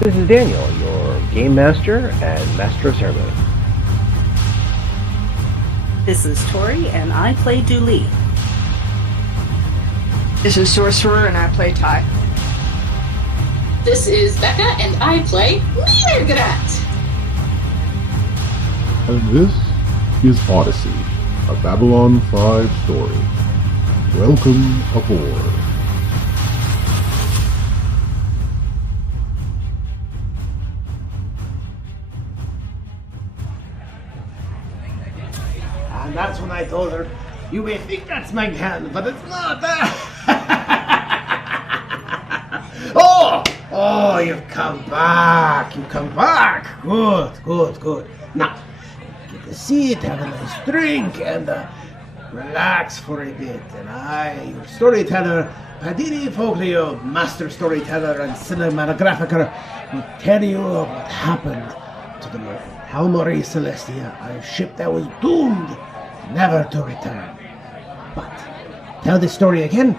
This is Daniel, your Game Master and Master of Ceremony. This is Tori, and I play Dooley. This is Sorcerer, and I play Ty. This is Becca, and I play Mirgrat. And this is Odyssey, a Babylon 5 story. Welcome aboard. And that's when I told her, you may think that's my hand, but it's not. Oh, you've come back. Good. Now, get a seat, have a nice drink, and relax for a bit. And I, your storyteller, Padini Folgio, master storyteller and cinematographer, will tell you of what happened to the Halmori Celestia, a ship that was doomed never to return. But, tell the story again.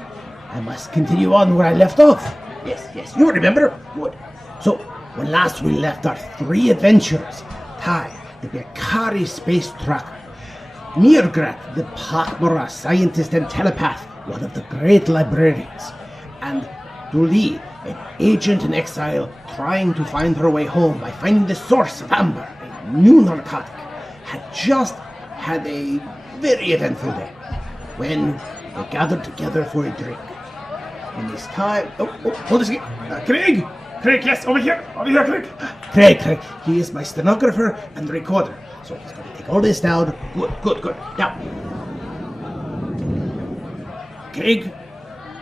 I must continue on where I left off. Yes, you remember? Good. So, when last we left our 3 adventurers, Ty, the Beccari space trucker, Mirgrat, the Pakmora scientist and telepath, one of the great librarians, and Dooley, an agent in exile trying to find her way home by finding the source of amber, a new narcotic, had just had a very eventful day when they gathered together for a drink. And this time, hold a second. Craig, yes, over here, Craig. Craig, he is my stenographer and recorder, so he's going to take all this down. Good. Now, Craig,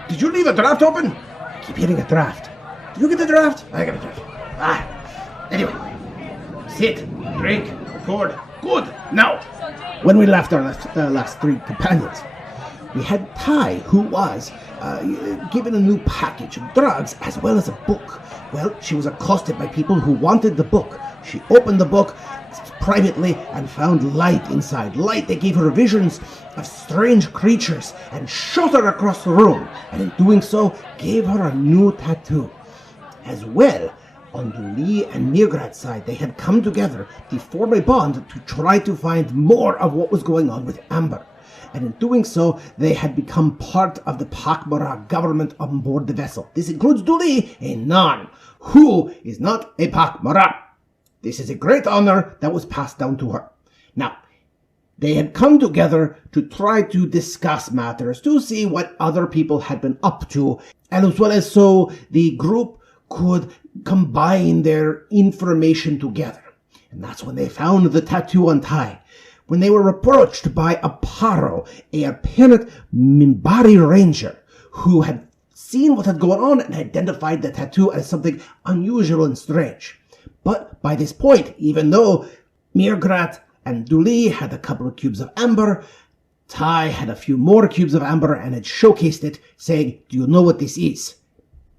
did you leave a draft open? I keep hearing a draft. Did you get the draft? I got a draft. Anyway, sit, drink, record. Good. Now, when we left our last 3 companions, we had Ty, who was given a new package of drugs as well as a book. Well, she was accosted by people who wanted the book. She opened the book privately and found light inside. Light that gave her visions of strange creatures and shot her across the room. And in doing so, gave her a new tattoo. As well, on Dooley and Mirgrat's side, they had come together to form a bond to try to find more of what was going on with Amber. And in doing so, they had become part of the Pakmora government on board the vessel. This includes Dooley, a non, who is not a Pakmora. This is a great honor that was passed down to her. Now, they had come together to try to discuss matters, to see what other people had been up to, and as well as so the group could combine their information together. And that's when they found the tattoo on Ty. When they were approached by Aparo, a apparent Mimbari ranger, who had seen what had gone on and identified the tattoo as something unusual and strange. But by this point, even though Mirgrat and Dooley had a couple of cubes of amber, Ty had a few more cubes of amber and had showcased it, saying, "Do you know what this is?"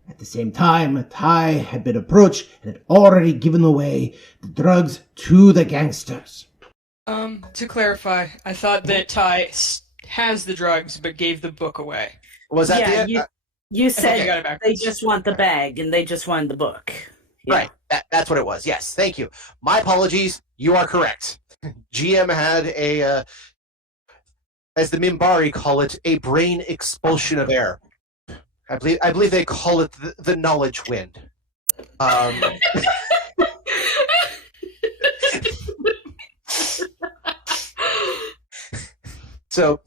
At the same time, Ty had been approached and had already given away the drugs to the gangsters. To clarify, I thought that Ty has the drugs but gave the book away. Was that You said they just want the bag and they just wanted the book. Yeah. Right, that's what it was. Yes, thank you. My apologies, you are correct. GM had a, as the Mimbari call it, a brain expulsion of air. I believe they call it the knowledge wind. So,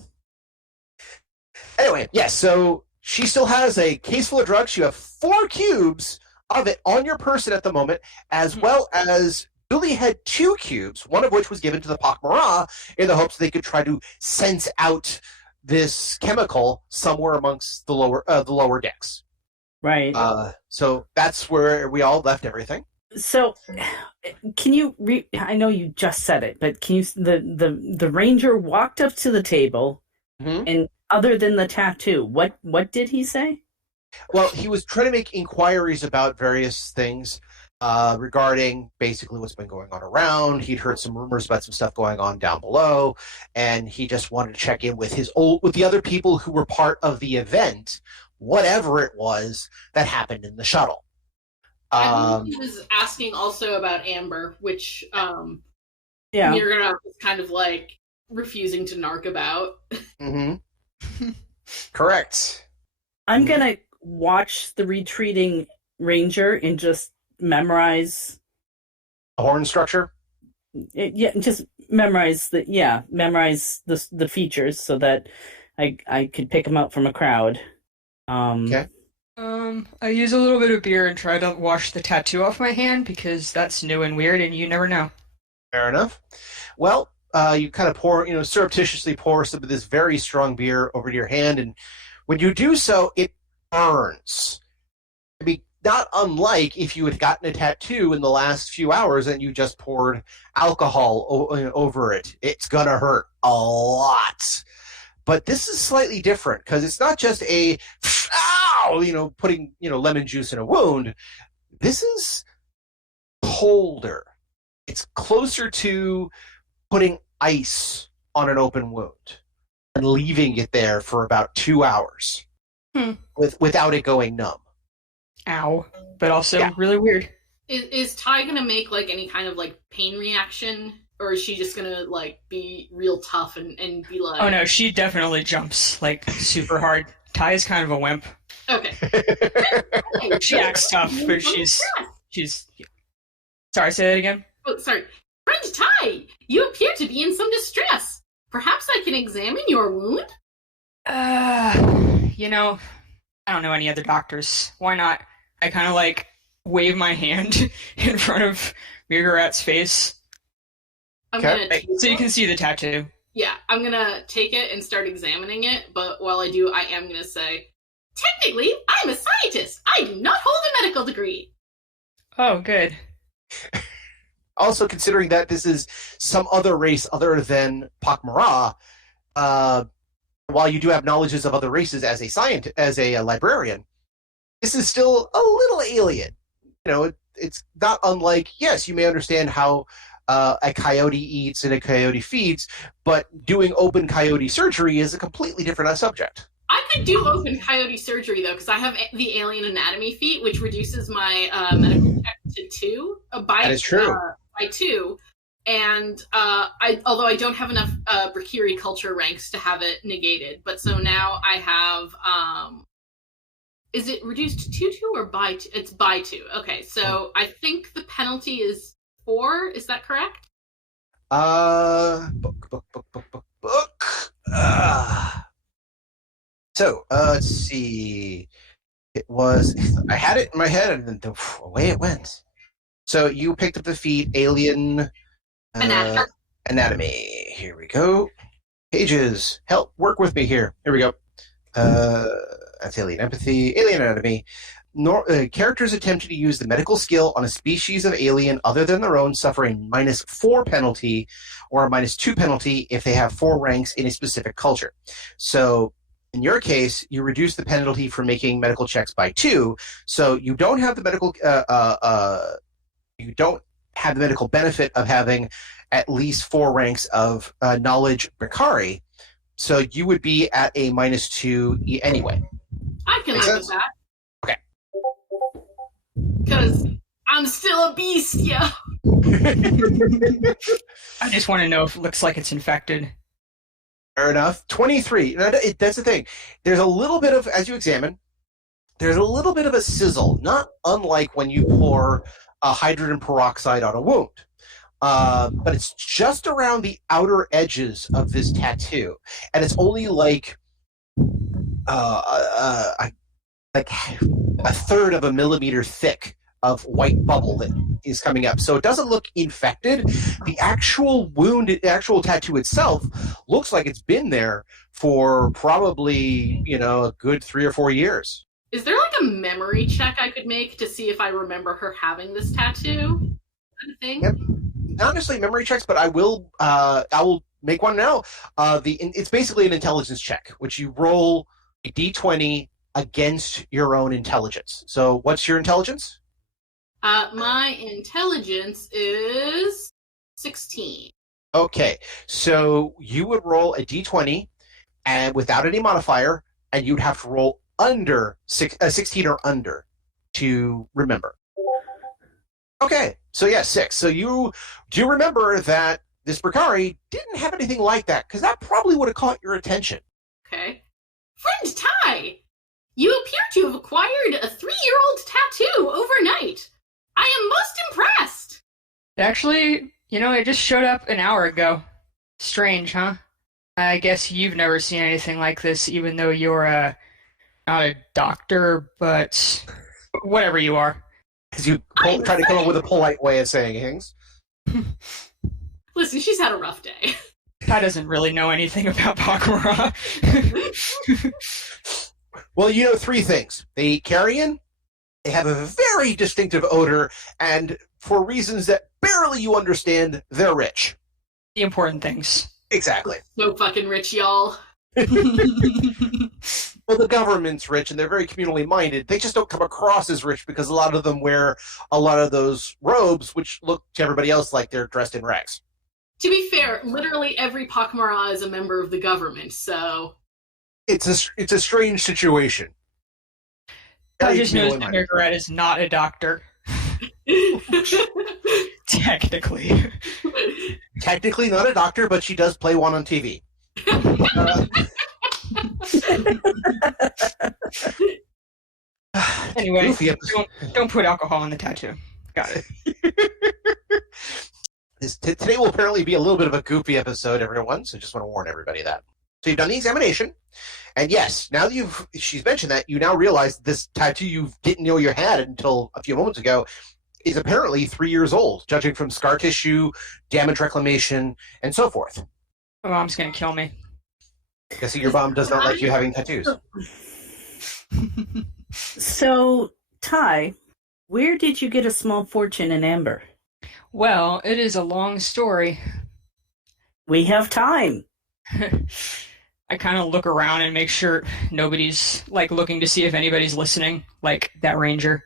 anyway, yes, so she still has a case full of drugs. You have 4 cubes of it on your person at the moment, as well as Dooley had 2 cubes, one of which was given to the Pakmora in the hopes they could try to sense out this chemical somewhere amongst the lower decks. Right. So that's where we all left everything. So, can you I know you just said it, but can you? The ranger walked up to the table, and other than the tattoo, what did he say? Well, he was trying to make inquiries about various things regarding basically what's been going on around. He'd heard some rumors about some stuff going on down below, and he just wanted to check in with with the other people who were part of the event, whatever it was that happened in the shuttle. I believe he was asking also about Amber, which Yeah. Mirgana was kind of like refusing to narc about. Mm-hmm. Correct. I'm gonna watch the retreating ranger and just memorize A horn structure? it, just memorize the features so that I could pick them out from a crowd. Okay. I use a little bit of beer and try to wash the tattoo off my hand because that's new and weird, and you never know. Fair enough. Well, you kind of pour, surreptitiously pour some of this very strong beer over to your hand, and when you do so, it burns. I mean, not unlike if you had gotten a tattoo in the last few hours and you just poured alcohol over it. It's gonna hurt a lot. But this is slightly different because it's not just a ow, putting lemon juice in a wound. This is colder. It's closer to putting ice on an open wound and leaving it there for about 2 hours without it going numb. Ow. But also really weird. Is Ty gonna make like any kind of like pain reaction? Or is she just gonna like be real tough and be like? Oh no, she definitely jumps like super hard. Ty is kind of a wimp. Okay. She acts tough, but she's. Sorry, say that again. Oh, sorry, friend Ty. You appear to be in some distress. Perhaps I can examine your wound. I don't know any other doctors. Why not? I kind of like wave my hand in front of Mirgarat's face. So you can see the tattoo. Yeah, I'm gonna take it and start examining it, but while I do, I am gonna say, technically, I'm a scientist. I do not hold a medical degree. Oh, good. Also, considering that this is some other race other than Pakmara, while you do have knowledges of other races as a librarian, this is still a little alien. It's not unlike, yes, you may understand how a coyote eats and a coyote feeds, but doing open coyote surgery is a completely different subject. I could do open coyote surgery, though, because I have the alien anatomy feat, which reduces my medical check to 2. That is true. By 2. And although I don't have enough Brachyri culture ranks to have it negated, but so now I have... is it reduced to 2 or by 2? It's by 2. Okay, so I think the penalty is 4. Is that correct? Book. So, let's see. I had it in my head, and then away it went. So you picked up the feat Alien Anatomy. Here we go. Pages. Help, work with me here. Here we go. That's Alien Empathy. Alien Anatomy. Characters attempting to use the medical skill on a species of alien other than their own suffer a -4 penalty or a -2 penalty if they have 4 ranks in a specific culture. So in your case, you reduce the penalty for making medical checks by 2. So you don't have the medical benefit of having at least 4 ranks of knowledge Brachyri. So you would be at a -2 anyway. I can live with that. Okay. Because I'm still a beast, yeah. I just want to know if it looks like it's infected. Fair enough. 23. That's the thing. There's a little bit of, as you examine, there's a little bit of a sizzle, not unlike when you pour hydrogen peroxide on a wound. But it's just around the outer edges of this tattoo. And it's only like a third of a millimeter thick of white bubble that is coming up. So it doesn't look infected. The actual wound, the actual tattoo itself, looks like it's been there for probably, a good 3 or 4 years. Is there like a memory check I could make to see if I remember her having this tattoo? Kind of thing? Yep. Not necessarily memory checks, but I will make one now. It's basically an intelligence check, which you roll a d20 against your own intelligence. So what's your intelligence? My intelligence is 16. Okay, so you would roll a d20 and without any modifier, and you'd have to roll under 16 or under to remember. Okay, so yeah, 6. So you do remember that this Bricari didn't have anything like that, because that probably would have caught your attention. Okay. Friend Ty, you appear to have acquired a 3-year-old tattoo overnight. I am most impressed. Actually, it just showed up an hour ago. Strange, huh? I guess you've never seen anything like this, even though you're not a doctor, but whatever you are. Because you try to come up with a polite way of saying things. Listen, she's had a rough day. Ty doesn't really know anything about Pakmara. Well, you know 3 things. They eat carrion, they have a very distinctive odor, and for reasons that barely you understand, they're rich. The important things. Exactly. So fucking rich, y'all. Well, the government's rich, and they're very communally minded. They just don't come across as rich because a lot of them wear a lot of those robes, which look to everybody else like they're dressed in rags. To be fair, literally every Pakmara is a member of the government, so... It's a strange situation. I just noticed that Margaret is not a doctor. Technically. Technically not a doctor, but she does play one on TV. Anyway, don't put alcohol in the tattoo. Got it. Today will apparently be a little bit of a goofy episode, everyone, so just want to warn everybody of that. So you've done the examination, and yes, now that she's mentioned that, you now realize this tattoo you didn't know you had until a few moments ago is apparently 3 years old, judging from scar tissue, damage reclamation, and so forth. My mom's gonna kill me. Guessing your mom does not like you having tattoos. So, Ty, where did you get a small fortune in amber? Well, it is a long story. We have time. I kind of look around and make sure nobody's looking to see if anybody's listening, like that ranger.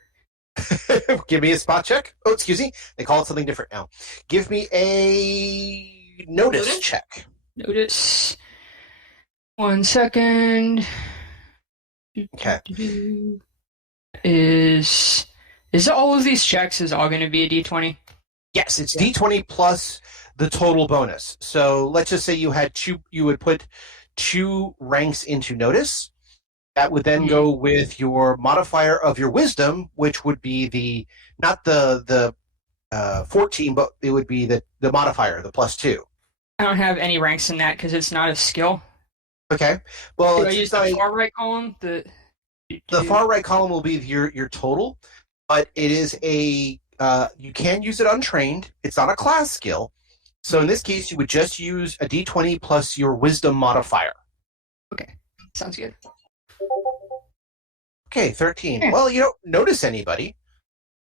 Give me a spot check. Oh, excuse me. They call it something different now. Give me a notice check. Notice. 1 second. Okay. Is all of these checks is all going to be a D20? Yes, it's D20 plus the total bonus. So let's just say you had you would put 2 ranks into notice. That would then go with your modifier of your wisdom, which would be not the 14, but it would be the modifier, the +2. I don't have any ranks in that because it's not a skill. Okay. Well, I use the far right column. The far right column will be your total, but it is you can use it untrained. It's not a class skill. So in this case, you would just use a D20 plus your wisdom modifier. Okay. Sounds good. Okay, 13. Yeah. Well, you don't notice anybody.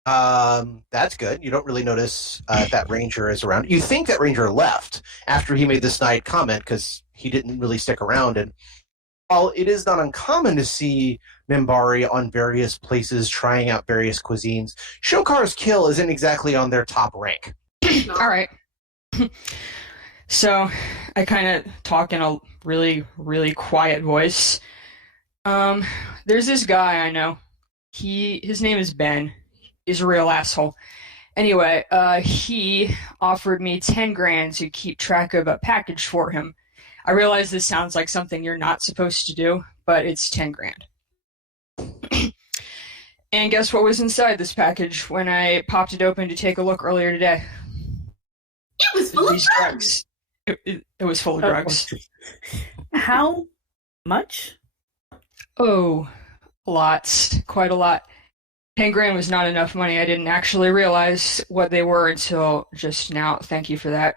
That's good. You don't really notice that ranger is around. You think that ranger left after he made the snide comment because he didn't really stick around. And while it is not uncommon to see Minbari on various places trying out various cuisines, Shokar's kill isn't exactly on their top rank. All right. So I kind of talk in a really, really quiet voice. There's this guy I know. His name is Ben. He's a real asshole. Anyway, he offered me 10 grand to keep track of a package for him. I realize this sounds like something you're not supposed to do, but it's 10 grand. And guess what was inside this package when I popped it open to take a look earlier today? It was full of drugs. It was full of drugs. How much? Oh, lots. Quite a lot. 10 grand was not enough money. I didn't actually realize what they were until just now. Thank you for that.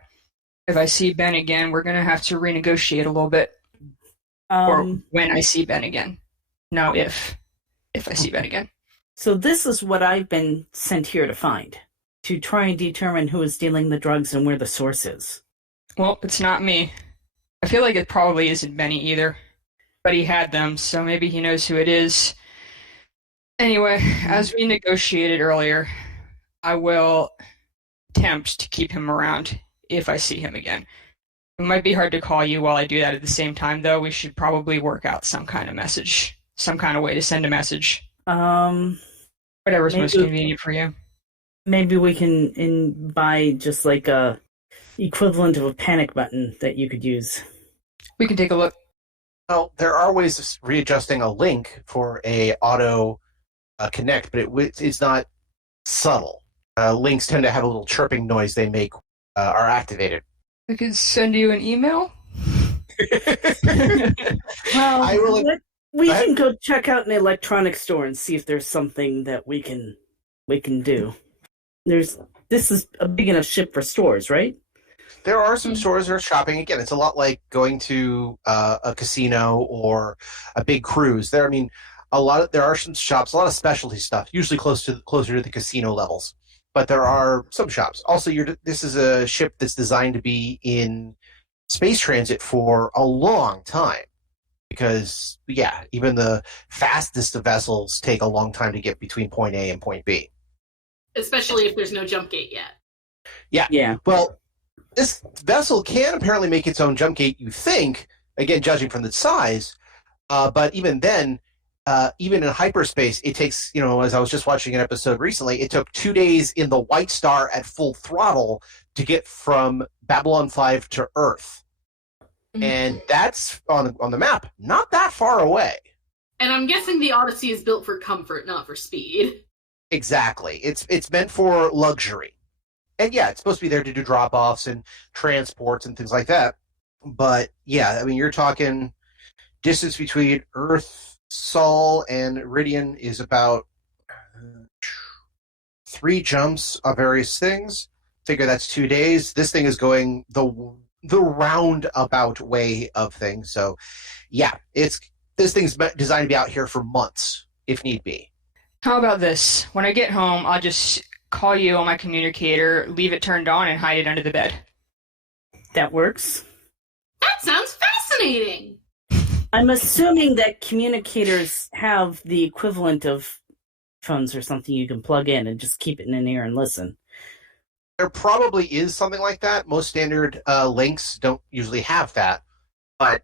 If I see Ben again, we're going to have to renegotiate a little bit. Or when I see Ben again. No, if I see Ben again. So this is what I've been sent here to find. To try and determine who is dealing the drugs and where the source is. Well, it's not me. I feel like it probably isn't Benny either. But he had them, so maybe he knows who it is. Anyway, as we negotiated earlier, I will attempt to keep him around if I see him again. It might be hard to call you while I do that at the same time, though. We should probably work out some kind of message. Some kind of way to send a message. Whatever's most convenient for you. Maybe we can buy just like a equivalent of a panic button that you could use. We can take a look. Well, there are ways of readjusting a link for a auto connect, but it's not subtle. Links tend to have a little chirping noise they make are activated. We could send you an email. Well, we can go check out an electronics store and see if there's something that we can do. This is a big enough ship for stores, right? There are some stores that are shopping. Again, it's a lot like going to a casino or a big cruise. There are some shops, a lot of specialty stuff, usually closer to the casino levels. But there are some shops. Also, this is a ship that's designed to be in space transit for a long time. Because, yeah, even the fastest of vessels take a long time to get between point A and point B. Especially if there's no jump gate yet. Yeah. Well, this vessel can apparently make its own jump gate, you think, again, judging from the size. But even then, even in hyperspace, it takes, as I was just watching an episode recently, it took 2 days in the White Star at full throttle to get from Babylon 5 to Earth. And that's on the map, not that far away. And I'm guessing the Odyssey is built for comfort, not for speed. Exactly. It's meant for luxury. And yeah, it's supposed to be there to do drop-offs and transports and things like that. But yeah, you're talking distance between Earth, Sol, and Iridian is about 3 jumps of various things. Figure that's 2 days. This thing is going the roundabout way of things. So yeah, this thing's designed to be out here for months, if need be. How about this? When I get home, I'll just call you on my communicator, leave it turned on, and hide it under the bed. That works. That sounds fascinating! I'm assuming that communicators have the equivalent of phones or something you can plug in and just keep it in an ear and listen. There probably is something like that. Most standard links don't usually have that, but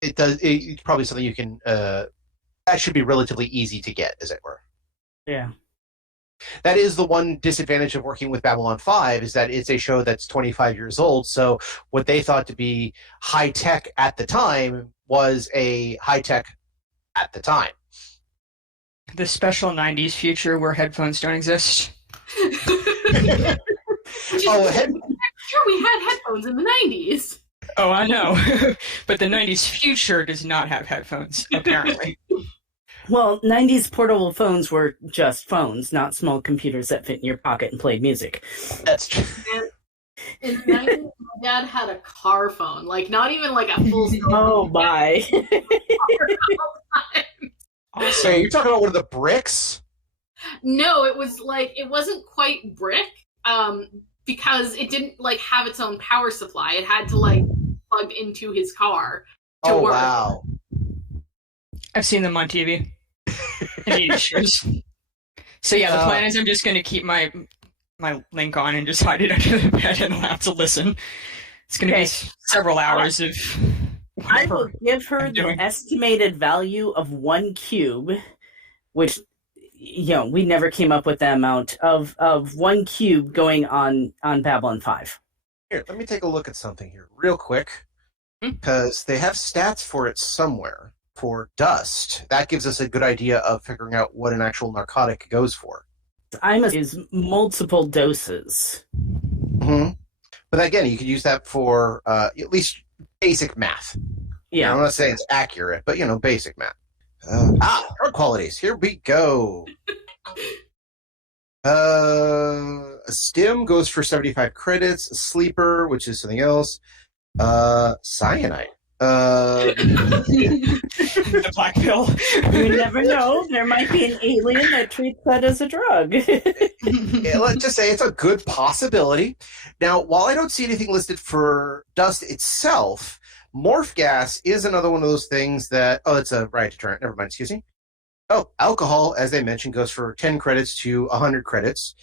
it does. It's probably something you can. That should be relatively easy to get, as it were. Yeah. That is the one disadvantage of working with Babylon 5 is that it's a show that's 25 years old. So what they thought to be high tech at the time was a high tech at the time. The special 90s future where headphones don't exist. Oh, sure, we had headphones in the 90s. Oh, I know. But the 90s future does not have headphones, apparently. Well, 90s portable phones were just phones, not small computers that fit in your pocket and played music. That's true. And in the 90s, my dad had a car phone, not even a full. Oh, my. So you're talking about one of the bricks? No, it was it wasn't quite brick, because it didn't have its own power supply. It had to plug into his car to work. Wow. I've seen them on TV. In shows. So yeah, the plan is I'm just going to keep my link on and just hide it under the bed and allow to listen. It's going to be several hours of. I will give her the estimated value of 1 cube, which we never came up with the amount of 1 cube going on Babylon 5. Here, let me take a look at something here real quick, because they have stats for it somewhere. For dust, that gives us a good idea of figuring out what an actual narcotic goes for. Is multiple doses. Mm-hmm. But again, you could use that for at least basic math. Yeah. I'm not saying it's accurate, but basic math. Drug qualities. Here we go. A stim goes for 75 credits. A sleeper, which is something else. Cyanide. The black pill. You never know. There might be an alien that treats that as a drug. Yeah, let's just say it's a good possibility. Now, while I don't see anything listed for dust itself, morph gas is another one of those things that... Oh, it's a right deterrent. Never mind, excuse me. Oh, alcohol, as they mentioned, goes for 10 credits to 100 credits.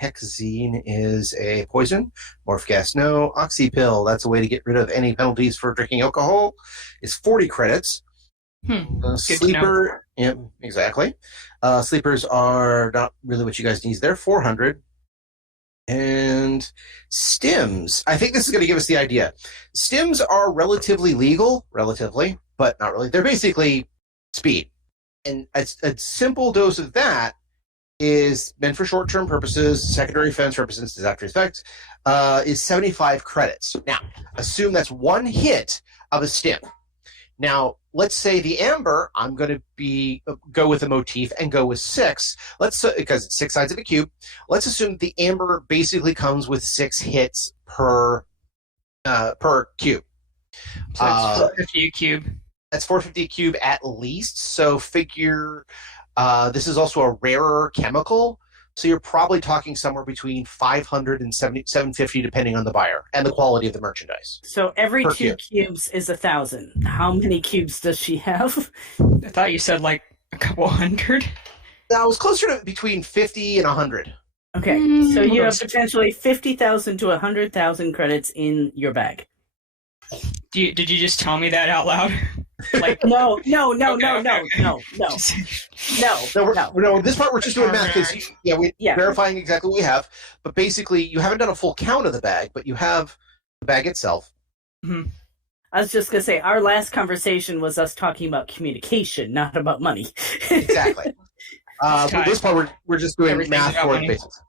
Hexazine is a poison. Morph gas, no. Oxy pill, that's a way to get rid of any penalties for drinking alcohol. Is 40 credits. Good Sleeper Yeah, exactly. Sleepers are not really what you guys need. They're 400. And stims. I think this is going to give us the idea. Stims are relatively legal, but not really. They're basically speed. And a simple dose of that is meant for short-term purposes, secondary offense represents disaster effects, is 75 credits. Now, assume that's one hit of a stim. Now, let's say the amber, I'm going to go with a motif and go with 6. Because it's 6 sides of a cube. Let's assume the amber basically comes with 6 hits per cube. So it's 450 a cube. That's 450 a cube at least. So figure this is also a rarer chemical. So you're probably talking somewhere between 500 and 750 depending on the buyer and the quality of the merchandise. So every 2 cubes is 1,000. How many cubes does she have? I thought you said like a couple hundred. No, it was closer to between 50 and 100. Okay, so you have potentially 50,000 to 100,000 credits in your bag. Did you just tell me that out loud? Like No. No, this part we're just doing math because we're verifying exactly what we have. But basically, you haven't done a full count of the bag, but you have the bag itself. Mm-hmm. I was just gonna say our last conversation was us talking about communication, not about money. Exactly. For this part, we're just doing math for the basis.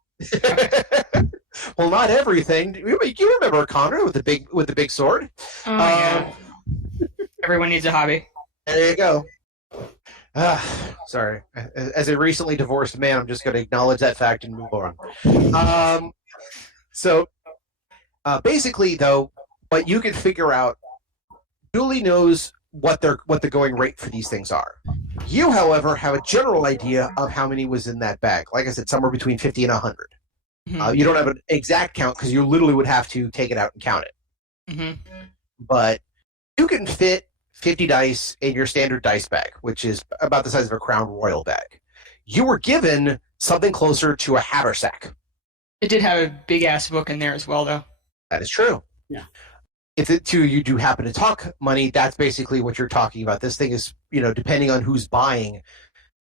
Well, not everything. You remember Connor with the big sword? Oh yeah. Everyone needs a hobby. There you go. Sorry. As a recently divorced man, I'm just going to acknowledge that fact and move on. Basically, though, what you can figure out, Julie knows what the going rate for these things are. You, however, have a general idea of how many was in that bag. Like I said, somewhere between 50 and 100. Mm-hmm. You don't have an exact count because you literally would have to take it out and count it. Mm-hmm. But you can fit 50 dice in your standard dice bag, which is about the size of a Crown Royal bag. You were given something closer to a haversack. It did have a big-ass book in there as well, though. That is true. Yeah. If the two of you do happen to talk money, that's basically what you're talking about. This thing is, depending on who's buying,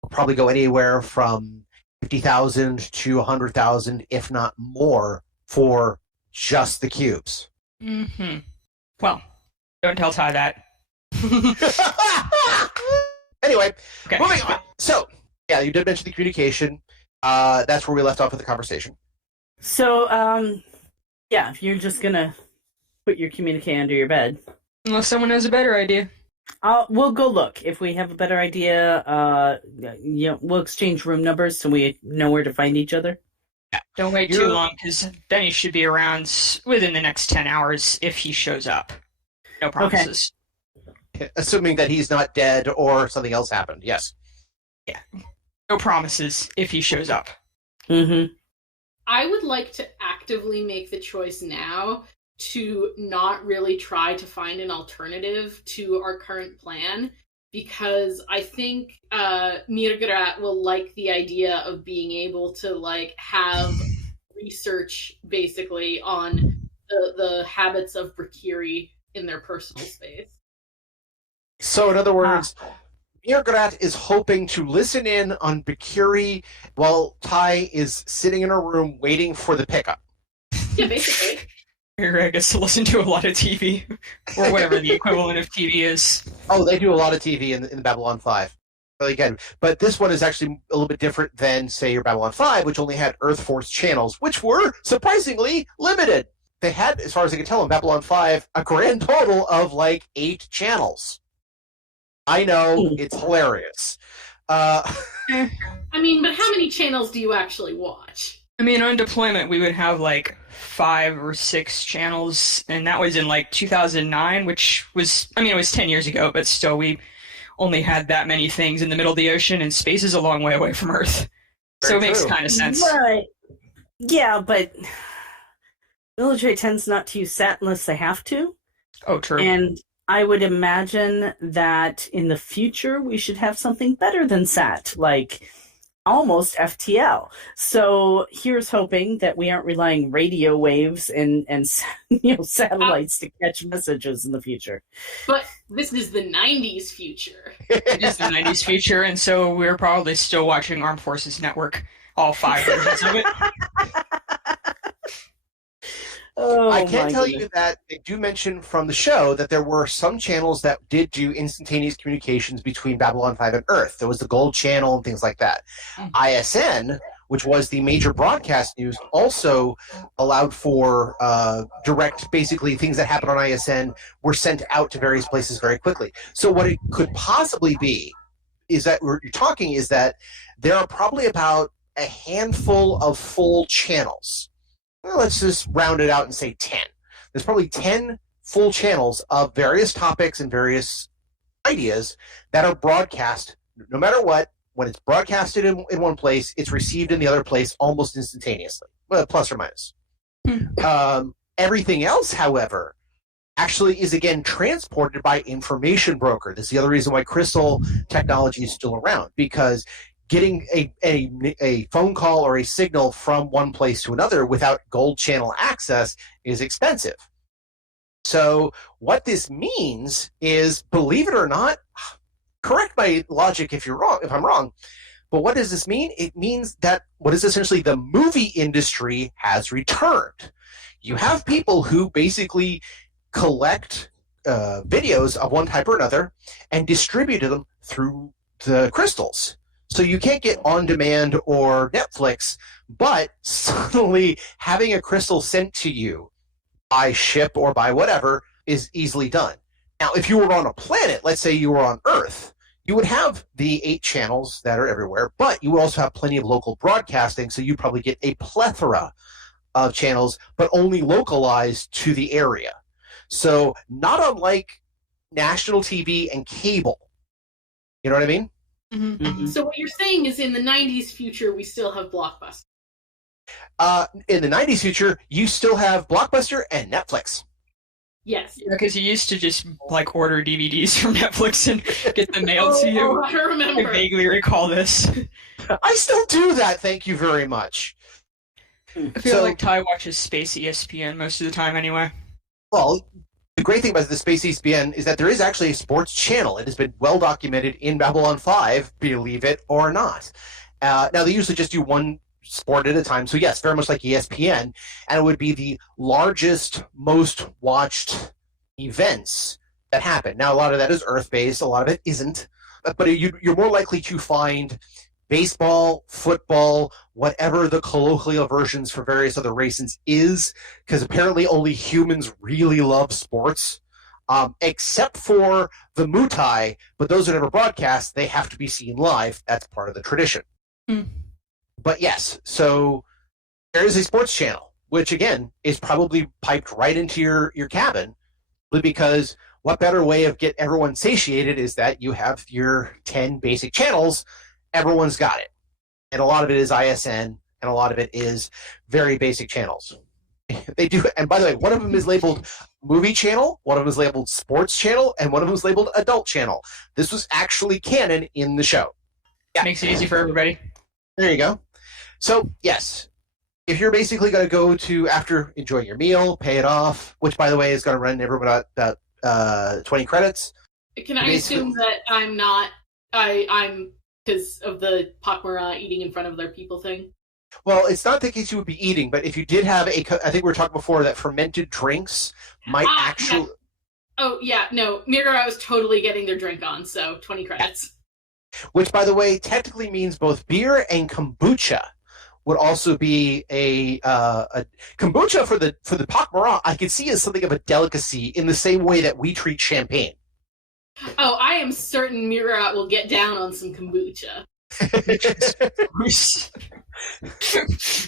will probably go anywhere from 50,000 to 100,000, if not more, for just the cubes. Mm-hmm. Well, don't tell Ty that. Anyway, okay. Moving on. So, yeah, you did mention the communication. That's where we left off with the conversation. So, if you're just gonna put your communique under your bed. Unless someone has a better idea. We'll go look. If we have a better idea, we'll exchange room numbers so we know where to find each other. Yeah. Don't wait too long, because then he should be around within the next 10 hours if he shows up. No promises. Okay. Assuming that he's not dead or something else happened, yes. Yeah. No promises if he shows up. Mm-hmm. I would like to actively make the choice now to not really try to find an alternative to our current plan, because I think Mirgrat will like the idea of being able to have research basically on the habits of Brakiri in their personal space. So in other words, Mirgrat is hoping to listen in on Brakiri while Ty is sitting in her room waiting for the pickup. Yeah, basically. Mirgrat gets to listen to a lot of TV, or whatever the equivalent of TV is. Oh, they do a lot of TV in Babylon 5. Really good. But this one is actually a little bit different than, say, your Babylon 5, which only had Earth Force channels, which were surprisingly limited. They had, as far as I can tell, in Babylon 5, a grand total of 8 channels. I know, it's hilarious. I mean, but how many channels do you actually watch? I mean, on deployment, we would have 5 or 6 channels, and that was in 2009, which was, it was 10 years ago, but still, we only had that many things in the middle of the ocean, and space is a long way away from Earth. So it makes kind of sense. Right. Yeah, but military tends not to use SAT unless they have to. Oh, true. And I would imagine that in the future we should have something better than SAT, like almost FTL. So here's hoping that we aren't relying radio waves and satellites to catch messages in the future. But this is the 90s future. It is the 90s future, and so we're probably still watching Armed Forces Network, all 5 versions of it. Oh, I can tell you that they do mention from the show that there were some channels that did do instantaneous communications between Babylon 5 and Earth. There was the Gold Channel and things like that. ISN, which was the major broadcast news, also allowed for direct, basically, things that happened on ISN were sent out to various places very quickly. So what it could possibly be is that what you're talking is that there are probably about a handful of full channels. Well, let's just round it out and say 10. There's probably 10 full channels of various topics and various ideas that are broadcast, no matter what. When it's broadcasted in one place, it's received in the other place almost instantaneously, well, plus or minus. Everything else, however, actually is, again, transported by information broker. This is the other reason why crystal technology is still around, because getting a phone call or a signal from one place to another without gold channel access is expensive. So what this means is, believe it or not, correct my logic if I'm wrong, but what does this mean? It means that what is essentially the movie industry has returned. You have people who basically collect videos of one type or another and distribute them through the crystals. So you can't get On Demand or Netflix, but suddenly having a crystal sent to you by ship or by whatever is easily done. Now, if you were on a planet, let's say you were on Earth, you would have the 8 channels that are everywhere, but you would also have plenty of local broadcasting, so you probably get a plethora of channels, but only localized to the area. So not unlike national TV and cable. You know what I mean? Mm-hmm. So what you're saying is in the 90s future, we still have Blockbuster. In the 90s future, you still have Blockbuster and Netflix. Yes. Yeah, because you used to just order DVDs from Netflix and get them mailed to you. Oh, I remember. I vaguely recall this. I still do that, thank you very much. I feel like Ty watches Space ESPN most of the time anyway. Well, the great thing about the Space ESPN is that there is actually a sports channel. It has been well documented in Babylon 5, believe it or not. Now, they usually just do one sport at a time, so yes, very much like ESPN, and it would be the largest, most watched events that happen. Now, a lot of that is Earth-based, a lot of it isn't, but you're more likely to find baseball, football, whatever the colloquial versions for various other races is, because apparently only humans really love sports, except for the Mutai, but those are never broadcast. They have to be seen live. That's part of the tradition. But yes, so there is a sports channel, which again is probably piped right into your cabin, because what better way of get everyone satiated is that you have your 10 basic channels. Everyone's got it. And a lot of it is ISN, and a lot of it is very basic channels. They do, and by the way, one of them is labeled movie channel, one of them is labeled sports channel, and one of them is labeled adult channel. This was actually canon in the show. Yeah. Makes it easy for everybody. There you go. So, yes, if you're basically going to go to, after enjoying your meal, pay it off, which, by the way, is going to run everyone about 20 credits. Can I assume that I'm not, I'm because of the Pakmara eating in front of their people thing? Well, it's not the case you would be eating, but if you did have I think we were talking before that fermented drinks might actually... Yeah. Oh, yeah, no, Mira was totally getting their drink on, so 20 credits. Which, by the way, technically means both beer and kombucha would also be a kombucha for the Pakmara, I could see as something of a delicacy in the same way that we treat champagne. Oh, I am certain Mira will get down on some kombucha.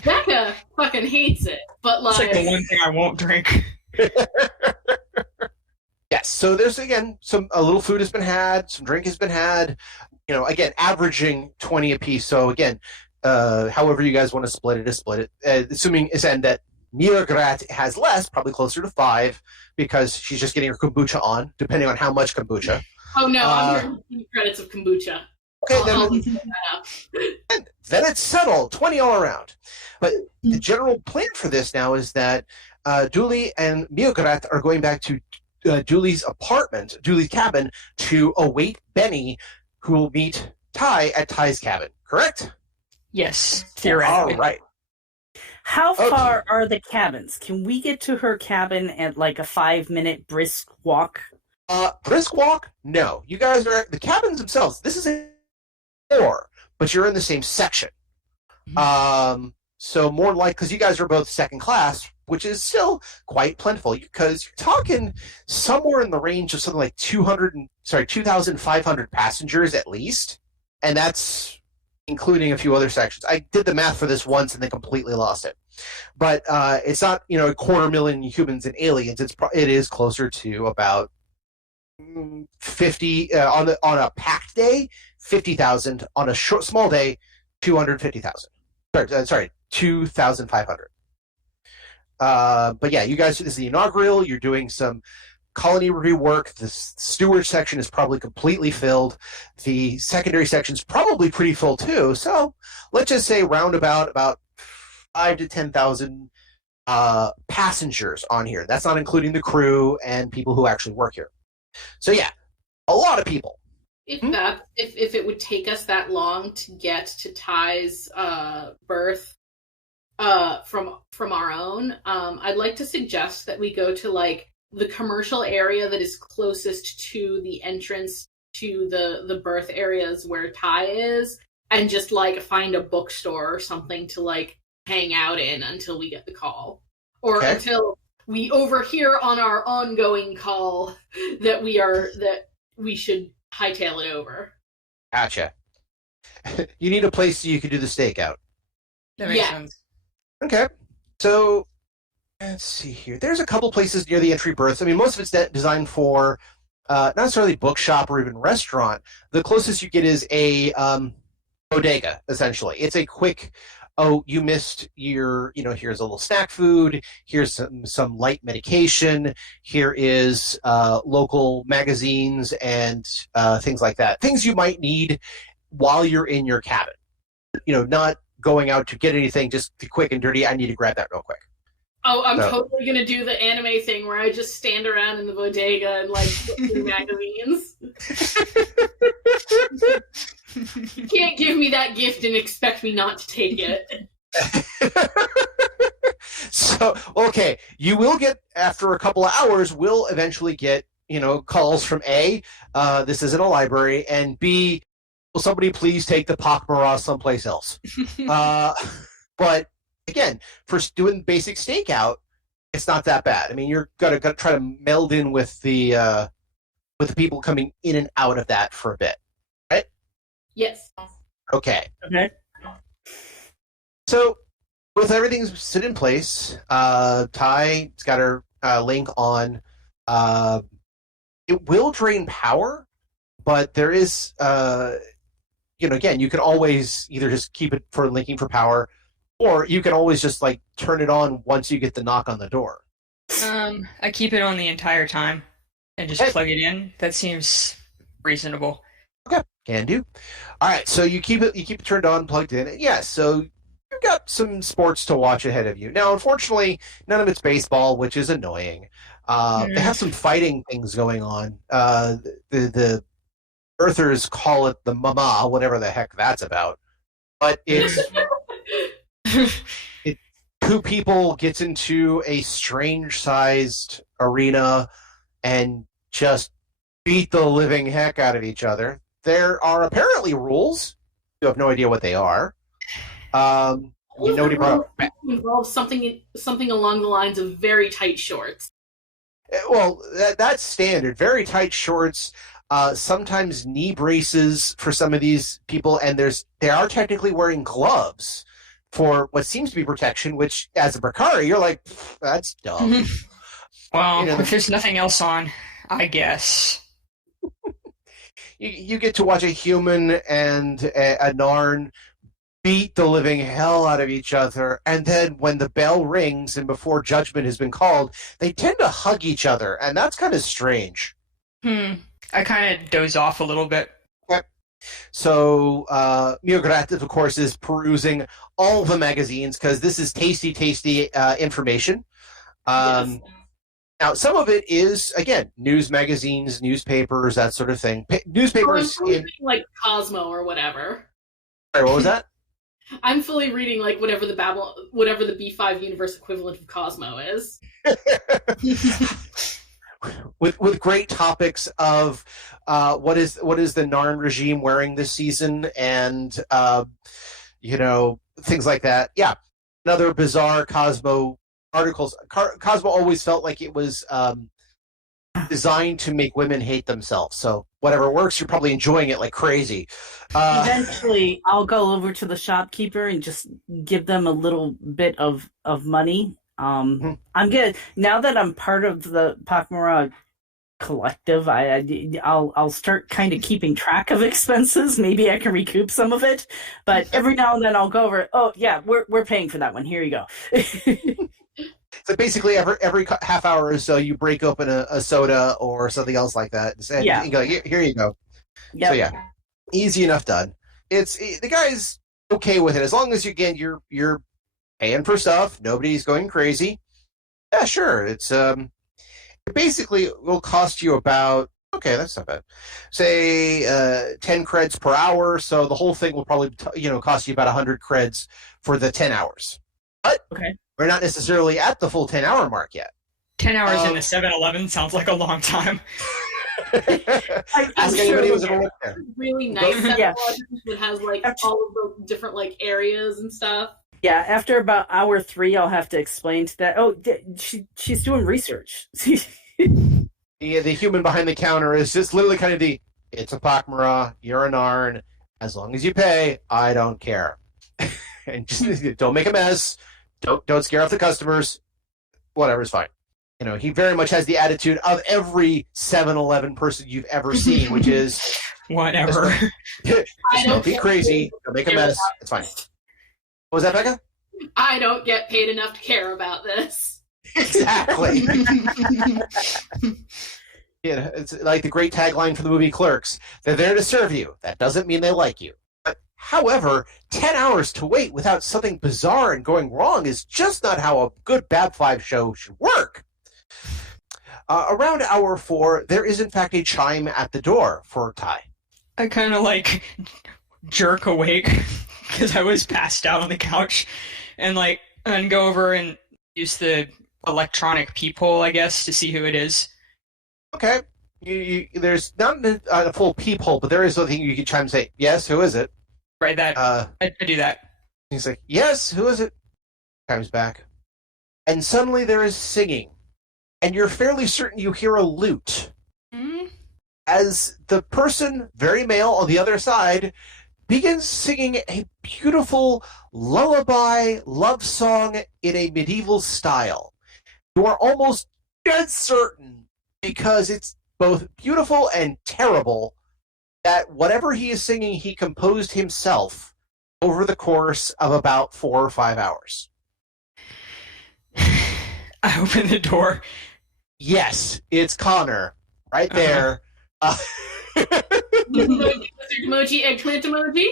Becca fucking hates it, but It's like the one thing I won't drink. Yes, so there's again a little food has been had, some drink has been had. You know, again, averaging 20 apiece. So again, however you guys want to split it, split it. Assuming that Miragrat has less, probably closer to 5, because she's just getting her kombucha on, depending on how much kombucha. Oh no, I'm hearing credits of kombucha. Okay, I'll then, look that up. then it's settled, 20 all around. But the general plan for this now is that Dooley and Miograt are going back to Dooley's apartment, Dooley's cabin, to await Benny, who will meet Ty at Ty's cabin. Correct? Yes, theoretically. All right. How Okay. far are the cabins? Can we get to her cabin at like a 5-minute brisk walk? Brisk walk? No. You guys are the cabins themselves. This is a 4, but you're in the same section. So more like, because you guys are both second class, which is still quite plentiful, because you're talking somewhere in the range of something like 2,500 passengers at least, and that's including a few other sections. I did the math for this once and then completely lost it. But it's not, 250,000 humans and aliens. It is closer to about 50 on a packed day, 50,000. On a small day, 250,000. Sorry, 2,500. But yeah, you guys, this is the inaugural. You're doing some colony review work. The steward section is probably completely filled. The secondary section is probably pretty full too. So let's just say roundabout about 5 to 10,000 passengers on here. That's not including the crew and people who actually work here. So yeah, a lot of people. If it would take us that long to get to Ty's birth from our own, I'd like to suggest that we go to like the commercial area that is closest to the entrance to the birth areas where Ty is, and just like find a bookstore or something to like hang out in until we get the call, or until we overhear on our ongoing call that we should hightail it over. Gotcha. You need a place so you can do the stakeout. That makes sense. Okay. So, let's see here. There's a couple places near the entry berths. I mean, most of it's designed for not necessarily bookshop or even restaurant. The closest you get is a bodega, essentially. It's a quick, you missed your, here's a little snack food, here's some light medication, here is local magazines and things like that. Things you might need while you're in your cabin. Not going out to get anything, just quick and dirty, I need to grab that real quick. Oh, I'm totally going to do the anime thing where I just stand around in the bodega and, like, flip through magazines. You can't give me that gift and expect me not to take it. So, okay, you will get, after a couple of hours, will eventually get, calls from A, this isn't a library, and B, will somebody please take the Pakmara someplace else? But again, for doing basic stakeout, it's not that bad. I mean, you're gonna try to meld in with the people coming in and out of that for a bit, right? Yes. Okay. Okay. So, with everything set in place, Ty's got her link on. It will drain power, but there is, again, you can always either just keep it for linking for power, or you can always just like turn it on once you get the knock on the door. I keep it on the entire time and just plug it in. That seems reasonable. Okay, can do. All right, so you keep it turned on, plugged in. Yeah, so you've got some sports to watch ahead of you. Now, unfortunately, none of it's baseball, which is annoying. They have some fighting things going on. The Earthers call it the Mama, whatever the heck that's about. But it's two people gets into a strange-sized arena and just beat the living heck out of each other. There are apparently rules. You have no idea what they are. Nobody brought up. Involves something along the lines of very tight shorts. Well, that's standard. Very tight shorts. Sometimes knee braces for some of these people, and they are technically wearing gloves for what seems to be protection. Which, as a Bakari, you're like, that's dumb. Well, if there's nothing else on, I guess. You get to watch a human and a Narn beat the living hell out of each other, and then when the bell rings and before judgment has been called, they tend to hug each other, and that's kind of strange. I kind of doze off a little bit. Yep. So Miograt, of course, is perusing all the magazines because this is tasty information. Yes. Now, some of it is, again, news magazines, newspapers, that sort of thing. I'm Newspapers fully reading, like Cosmo or whatever. Sorry, what was that? I'm fully reading like whatever the B5 universe equivalent of Cosmo is. with great topics of what is the Narn regime wearing this season, and things like that. Yeah, another bizarre Cosmo articles. Cosmo always felt like it was designed to make women hate themselves. So whatever works, you're probably enjoying it like crazy. Eventually, I'll go over to the shopkeeper and just give them a little bit of money. I'm good now that I'm part of the Pakmara collective. I'll start kind of keeping track of expenses. Maybe I can recoup some of it, but every now and then I'll go over. Oh yeah, we're paying for that one. Here you go. So basically, every half hour or so, you break open a soda or something else like that, and you go, here you go. Yep. So yeah, easy enough done. The guy's okay with it as long as you're paying for stuff. Nobody's going crazy. Yeah, sure. It's it basically will cost you about, okay, that's not bad. Say 10 creds per hour. So the whole thing will probably cost you about 100 creds for the 10 hours. But we're not necessarily at the full 10-hour mark yet. 10 hours in the 7-Eleven sounds like a long time. Ask anybody who's ever worked there. Really nice that has like all of the different like areas and stuff. Yeah, after about hour 3, I'll have to explain to that. Oh, she's doing research. The human behind the counter is just literally kind of it's a Pakmara, you're an Arn. As long as you pay, I don't care. And just don't make a mess. Don't scare off the customers. Whatever's fine. He very much has the attitude of every 7-Eleven person you've ever seen, which is whatever. Just don't be crazy. Don't make a mess. It's fine. What was that, Becca? I don't get paid enough to care about this. Exactly. It's like the great tagline for the movie Clerks. They're there to serve you. That doesn't mean they like you. However, 10 hours to wait without something bizarre and going wrong is just not how a good BAB5 show should work. Around hour 4, there is in fact a chime at the door for Ty. I kind of jerk awake because I was passed out on the couch, and go over and use the electronic peephole, I guess, to see who it is. Okay. There's not a full peephole, but there is something you can chime and say, yes, who is it? Right, I do that. He's like, yes, who is it? Chimes back. And suddenly there is singing. And you're fairly certain you hear a lute. Mm-hmm. As the person, very male, on the other side, begins singing a beautiful lullaby love song in a medieval style. You are almost dead certain, because it's both beautiful and terrible, that whatever he is singing, he composed himself over the course of about 4 or 5 hours. I open the door. Yes, it's Connor, right there. Emoji, eggplant emoji.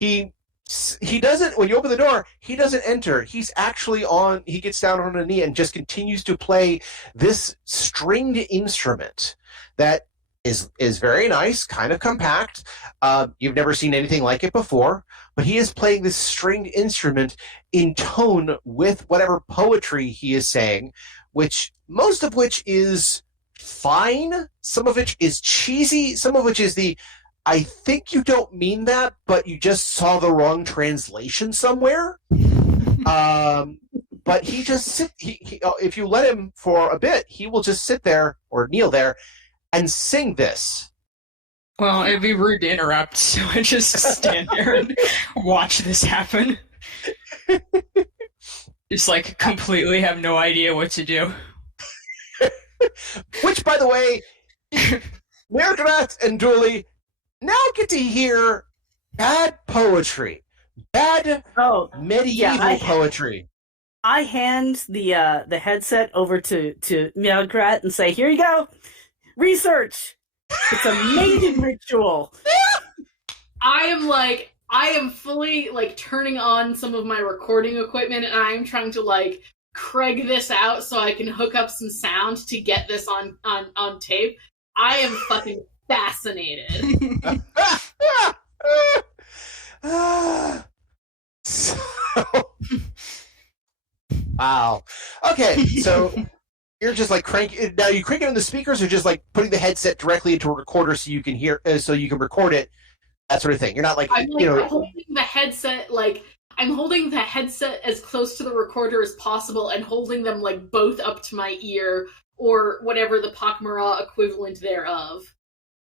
He doesn't, when you open the door, he doesn't enter. He's actually he gets down on a knee and just continues to play this stringed instrument that is very nice, kind of compact. You've never seen anything like it before, but he is playing this stringed instrument in tone with whatever poetry he is saying, most of which is fine, some of which is cheesy, some of which is I think you don't mean that, but you just saw the wrong translation somewhere. But he just if you let him for a bit, he will just sit there or kneel there and sing this. Well, it'd be rude to interrupt, so I just stand there and watch this happen. Just completely have no idea what to do. Which, by the way, Mergrat and Dooley now get to hear bad poetry, bad medieval poetry. I hand the headset over to Miagrat and say, "Here you go, research. It's a mating ritual. I am fully like turning on some of my recording equipment, and I'm trying to like Craig this out so I can hook up some sound to get this on tape. I am fucking fascinated. So, wow. Okay, so you're just like cranking. Now you crank it on the speakers, or just like putting the headset directly into a recorder so you can hear, so you can record it, that sort of thing. You're not like, I'm holding the headset I'm holding the headset as close to the recorder as possible and holding them like both up to my ear or whatever the Pakmara equivalent thereof.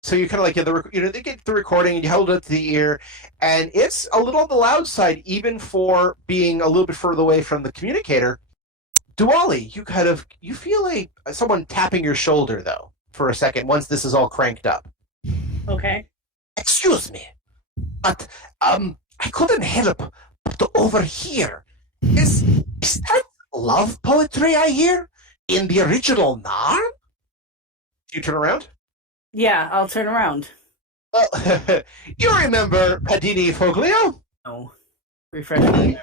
So you kind of like they get the recording and you hold it up to the ear, and it's a little on the loud side, even for being a little bit further away from the communicator. Duali, you feel someone tapping your shoulder though for a second once this is all cranked up. Okay. Excuse me, but I couldn't help but to overhear. Is that love poetry I hear in the original Narn? Do you turn around? Yeah, I'll turn around. Well, you remember Padini Folgio? Oh, refresh me.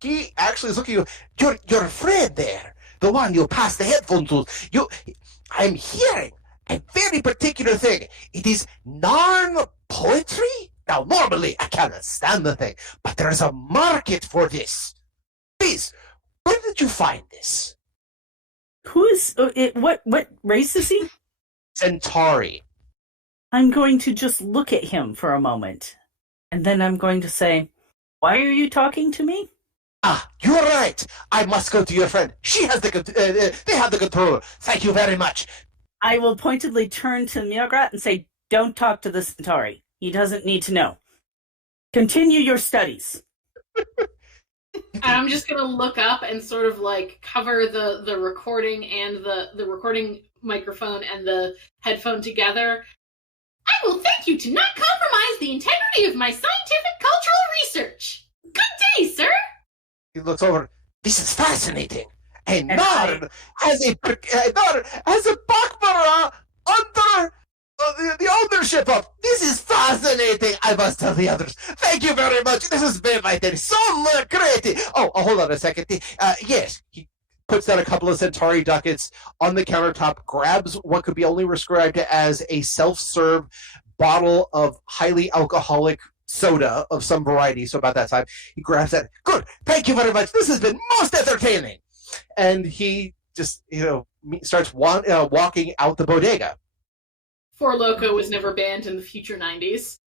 He actually is looking at you. Your friend there, the one you passed the headphone to. I'm hearing a very particular thing. It is Narn poetry. Now, normally I cannot stand the thing, but there is a market for this. Please, where did you find this? Who is it? What race is he? Centauri. I'm going to just look at him for a moment, and then I'm going to say, "Why are you talking to me?" Ah, you're right. I must go to your friend. She has they have the controller. Thank you very much. I will pointedly turn to Miagrat and say, "Don't talk to the Centauri. He doesn't need to know. Continue your studies." And I'm just gonna look up and sort of like cover the recording and the recording microphone and the headphone together. I will thank you to not compromise the integrity of my scientific cultural research. Good day, sir. He looks over. This is fascinating. A Narn has a Pakmara under the ownership of. This is fascinating. I must tell the others. Thank you very much. This has been my day. So great. Oh, hold on a second. Yes, he puts down a couple of Centauri ducats on the countertop, grabs what could be only described as a self-serve bottle of highly alcoholic soda of some variety. So about that time, he grabs that. Good. Thank you very much. This has been most entertaining. And he just, starts walking out the bodega. Four Loko was never banned in the future 90s.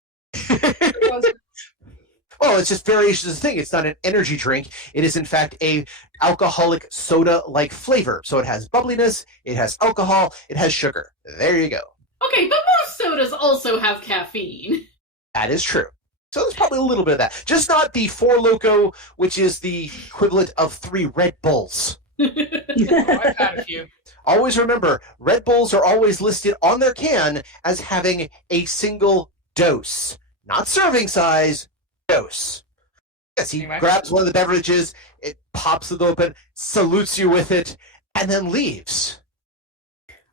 Well, it's just variations of the thing. It's not an energy drink. It is, in fact, a alcoholic soda-like flavor. So it has bubbliness, it has alcohol, it has sugar. There you go. Okay, but most sodas also have caffeine. That is true. So there's probably a little bit of that. Just not the Four Loko, which is the equivalent of 3 Red Bulls. I've had a few. Always remember, Red Bulls are always listed on their can as having a single dose. Not serving size, dose. Yes, he grabs one of the beverages, it pops it open, salutes you with it, and then leaves.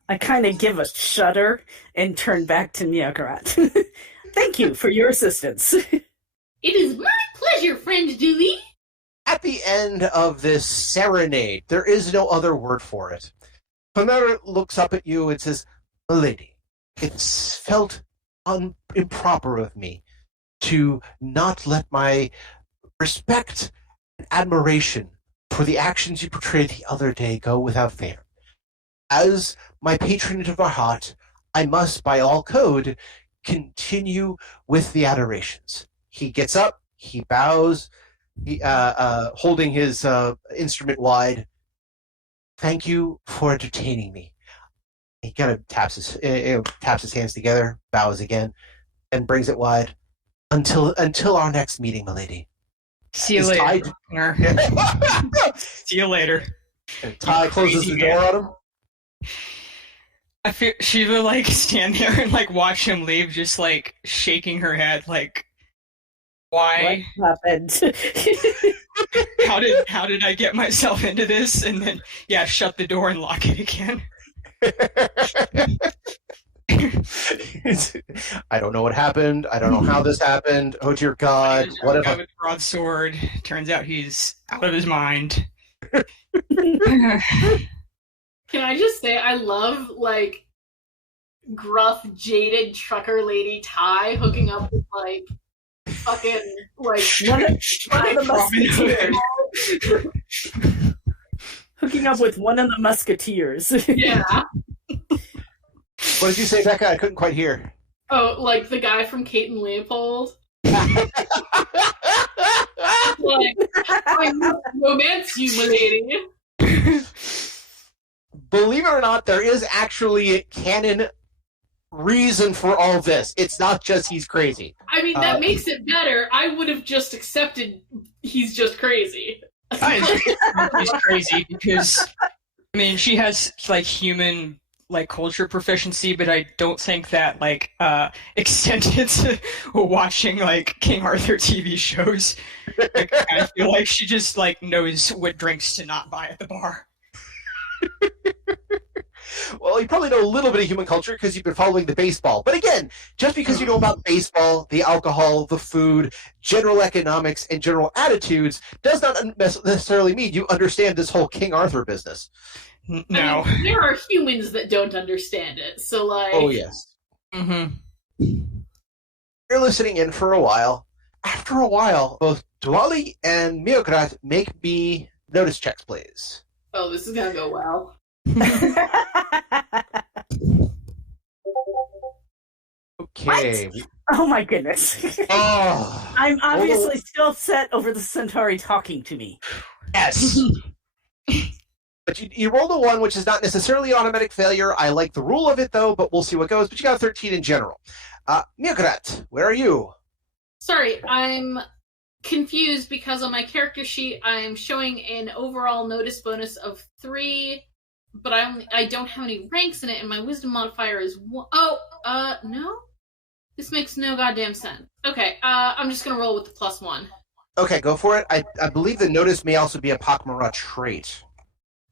I kind of give a shudder and turn back to Miagrat. Thank you for your assistance. It is my pleasure, friend Dooley. At the end of this serenade, there is no other word for it. Panera looks up at you and says, "Milady, it's felt improper of me to not let my respect and admiration for the actions you portrayed the other day go without favor. As my patronage of our heart, I must, by all code, continue with the adorations." He gets up, he bows, holding his instrument wide. "Thank you for entertaining me." He kind of taps his hands together, bows again, and brings it wide. Until our next meeting, milady. See you later. See you later. And Ty closes the door on him. I feel she would like stand there and like watch him leave, just like shaking her head, like, why? What happened? how did I get myself into this? And then shut the door and lock it again. I don't know what happened. I don't know how this happened. Oh dear God! What if I with broadsword? Turns out he's out of his mind. Can I just say I love like gruff, jaded trucker lady Ty hooking up with like fucking like one of the musketeers. Hooking up with one of the musketeers. Yeah. What did you say, Becca? I couldn't quite hear. Oh, like the guy from Kate and Leopold. Like, I romance you, milady. Believe it or not, there is actually a canon reason for all this. It's not just he's crazy. I mean, that makes it better. I would have just accepted he's just crazy. He's crazy because, I mean, she has like human like culture proficiency, but I don't think that like extended to watching like King Arthur TV shows. Like, I feel like she just like knows what drinks to not buy at the bar. Well, you probably know a little bit of human culture because you've been following the baseball. But again, just because you know about baseball, the alcohol, the food, general economics, and general attitudes does not necessarily mean you understand this whole King Arthur business. No. I mean, there are humans that don't understand it, so like... Oh, yes. Mm-hmm. You're listening in for a while. After a while, both Dwali and Miograt make me notice checks, please. Oh, this is gonna go well. Okay. What? Oh my goodness. Oh. I'm obviously still upset over the Centauri talking to me. Yes. But you rolled a 1, which is not necessarily an automatic failure. I like the rule of it, though, but we'll see what goes. But you got a 13 in general. Miograt, where are you? Sorry, I'm confused because on my character sheet I'm showing an overall notice bonus of 3, but I don't have any ranks in it, and my wisdom modifier is 1. Oh, no? This makes no goddamn sense. Okay, I'm just gonna roll with the +1. Okay, go for it. I believe the notice may also be a Pakmara trait.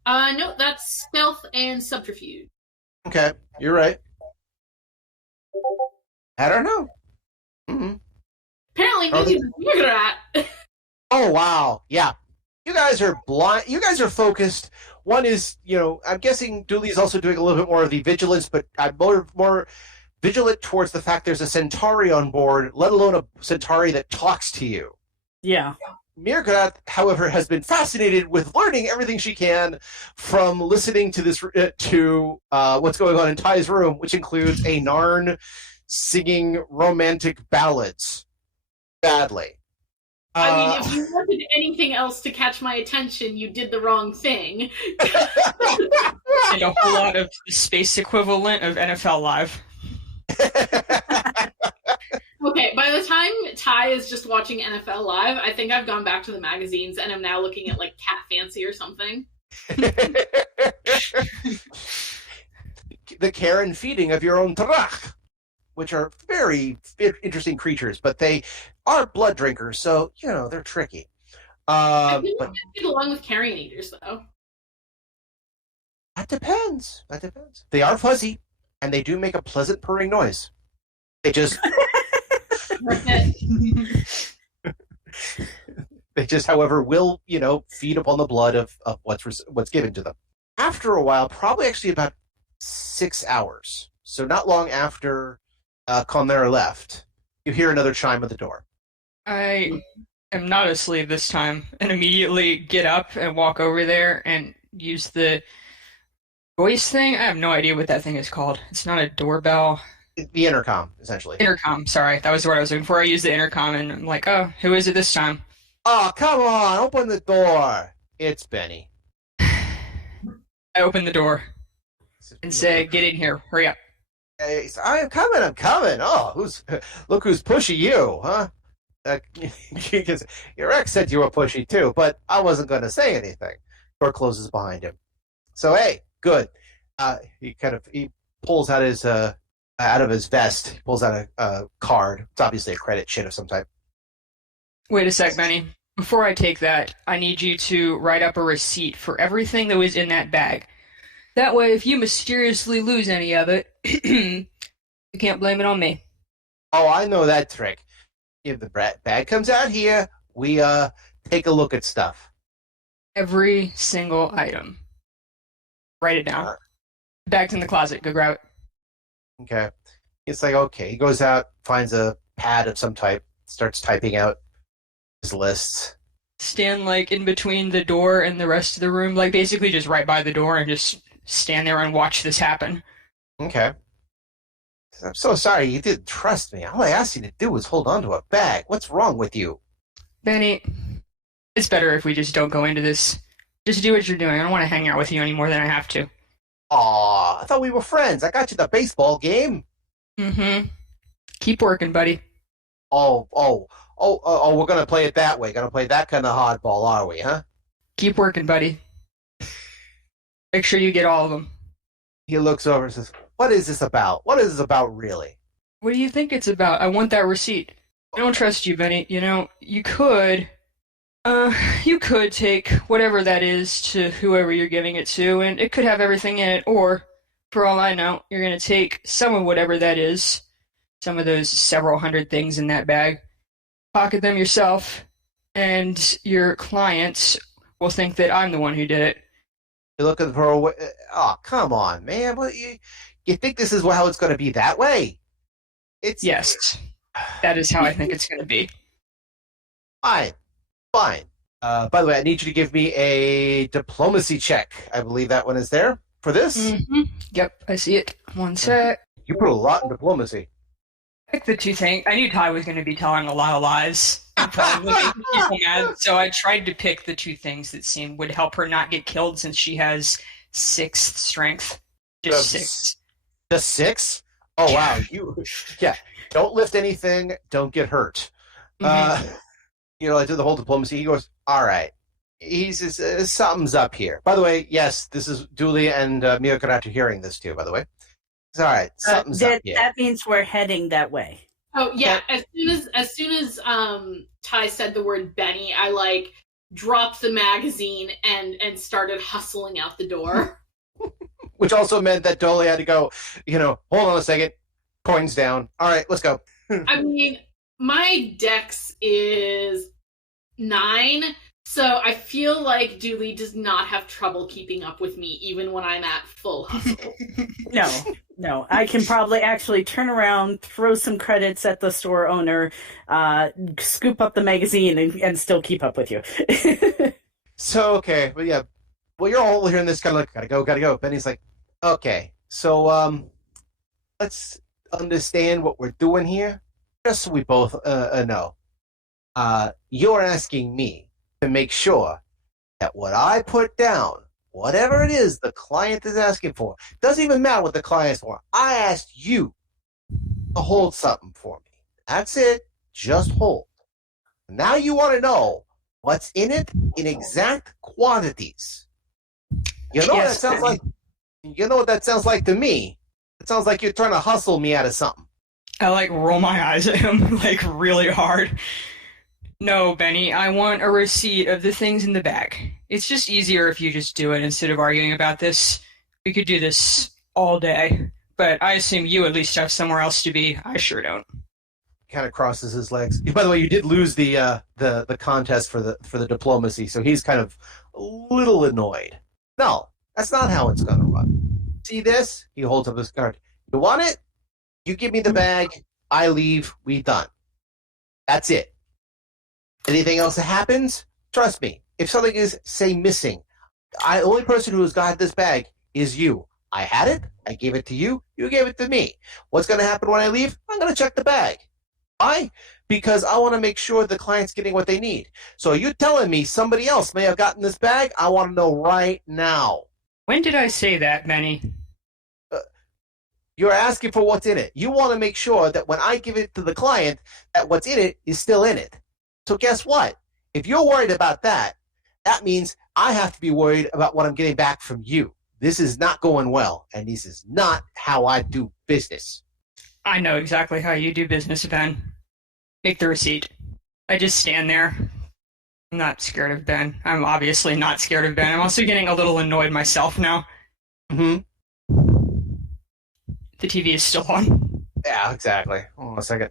No, that's stealth and subterfuge. Okay, you're right. I don't know. Mm-hmm. Apparently, maybe Miograt. Oh, wow. Yeah. You guys are blind. You guys are focused. One is, I'm guessing Dooley is also doing a little bit more of the vigilance, but I'm more vigilant towards the fact there's a Centauri on board, let alone a Centauri that talks to you. Yeah. Miograt, however, has been fascinated with learning everything she can from listening to this what's going on in Ty's room, which includes a Narn singing romantic ballads badly. I mean, if you wanted anything else to catch my attention, you did the wrong thing. And a whole lot of the space equivalent of NFL Live. Okay, by the time Ty is just watching NFL Live, I think I've gone back to the magazines and I'm now looking at, like, Cat Fancy or something. The care and feeding of your own Trach, which are very interesting creatures, but they are blood drinkers, so, they're tricky. I think I get along with carrion eaters, though. That depends. They are fuzzy, and they do make a pleasant purring noise. They just... They just, however, will, feed upon the blood of what's given to them. After a while, probably actually about 6 hours, so not long after Conner left, you hear another chime at the door. I am not asleep this time, and immediately get up and walk over there and use the voice thing. I have no idea what that thing is called. It's not a doorbell. The intercom, essentially. Intercom, sorry. That was the word I was looking for. I used the intercom, and I'm like, oh, who is it this time? Oh, come on, open the door. It's Benny. I open the door and say, get in here, hurry up. Hey, I'm coming. Oh, look who's pushy you, huh? Because your ex said you were pushy too, but I wasn't going to say anything. Door closes behind him. So, hey, good. He pulls out of his vest, he pulls out a card. It's obviously a credit shit of some type. Wait a sec, Benny. before I take that, I need you to write up a receipt for everything that was in that bag. That way, if you mysteriously lose any of it, you can't blame it on me. Oh, I know that trick. If the bag comes out here, we take a look at stuff. Every single item. Write it down. Bag's in the closet. Go grab it. Okay. It's like, okay. He goes out, finds a pad of some type, starts typing out his lists. Stand, like, in between the door and the rest of the room. Like, basically just right by the door and just stand there and watch this happen. Okay. I'm so sorry you didn't trust me. All I asked you to do was hold on to a bag. What's wrong with you? Benny, it's better if we just don't go into this. Just do what you're doing. I don't want to hang out with you any more than I have to. Aw, I thought we were friends. I got you the baseball game. Mm-hmm. Keep working, buddy. Oh, we're going to play it that way. Going to play that kind of hardball, are we, huh? Keep working, buddy. Make sure you get all of them. He looks over and says, what is this about? What is this about, really? What do you think it's about? I want that receipt. I don't trust you, Benny. You know, you could take whatever that is to whoever you're giving it to, and it could have everything in it, or, for all I know, you're going to take some of whatever that is, some of those several hundred things in that bag, pocket them yourself, and your clients will think that I'm the one who did it. You're looking for a way. Oh, come on, man. What, you think this is how it's going to be that way? Yes, that is how I think it's going to be. Fine. By the way, I need you to give me a diplomacy check. I believe that one is there for this. Mm-hmm. Yep, I see it. One sec. You put a lot in diplomacy. Pick the two things. I knew Ty was going to be telling a lot of lies and probably making people mad, so I tried to pick the two things that would help her not get killed since she has 6th strength. Just 6. Just 6? Oh, wow. Yeah. Don't lift anything. Don't get hurt. Mm-hmm. I did the whole diplomacy. He goes, all right. He says, something's up here. By the way, yes, this is Dooley and Mio Karatu hearing this too, by the way. It's all right. Something's up here. That means we're heading that way. Oh, yeah. As soon as Ty said the word Benny, I, dropped the magazine and started hustling out the door. Which also meant that Dooley had to go, hold on a second. Coins down. All right, let's go. I mean, my dex is 9, so I feel like Dooley does not have trouble keeping up with me, even when I'm at full hustle. No. I can probably actually turn around, throw some credits at the store owner, scoop up the magazine, and still keep up with you. So, okay. But yeah. Well, you're all hearing this kind of like, gotta go. Benny's like, okay. So, let's understand what we're doing here. Just so we both know. You're asking me to make sure that what I put down, whatever it is the client is asking for, doesn't even matter what the client's for. I asked you to hold something for me. That's it. Just hold. Now you want to know what's in it in exact quantities. You know what that sounds like? You know what that sounds like to me? It sounds like you're trying to hustle me out of something. I roll my eyes at him really hard. No, Benny, I want a receipt of the things in the bag. It's just easier if you just do it instead of arguing about this. We could do this all day, but I assume you at least have somewhere else to be. I sure don't. Kind of crosses his legs. By the way, you did lose the contest for the diplomacy, so he's kind of a little annoyed. No, that's not how it's gonna run. See this? He holds up his card. You want it? You give me the bag. I leave. We done. That's it. Anything else that happens? Trust me. If something is, say, missing, the only person who has got this bag is you. I had it. I gave it to you. You gave it to me. What's going to happen when I leave? I'm going to check the bag. Why? Because I want to make sure the client's getting what they need. So you're telling me somebody else may have gotten this bag? I want to know right now. When did I say that, Benny? You're asking for what's in it. You want to make sure that when I give it to the client, that what's in it is still in it. So guess what? If you're worried about that, that means I have to be worried about what I'm getting back from you. This is not going well, and this is not how I do business. I know exactly how you do business, Ben. Make the receipt. I just stand there I'm not scared of Ben. I'm obviously not scared of Ben. I'm also getting a little annoyed myself now. Mm-hmm. The TV is still on. Yeah, exactly. Hold on a second.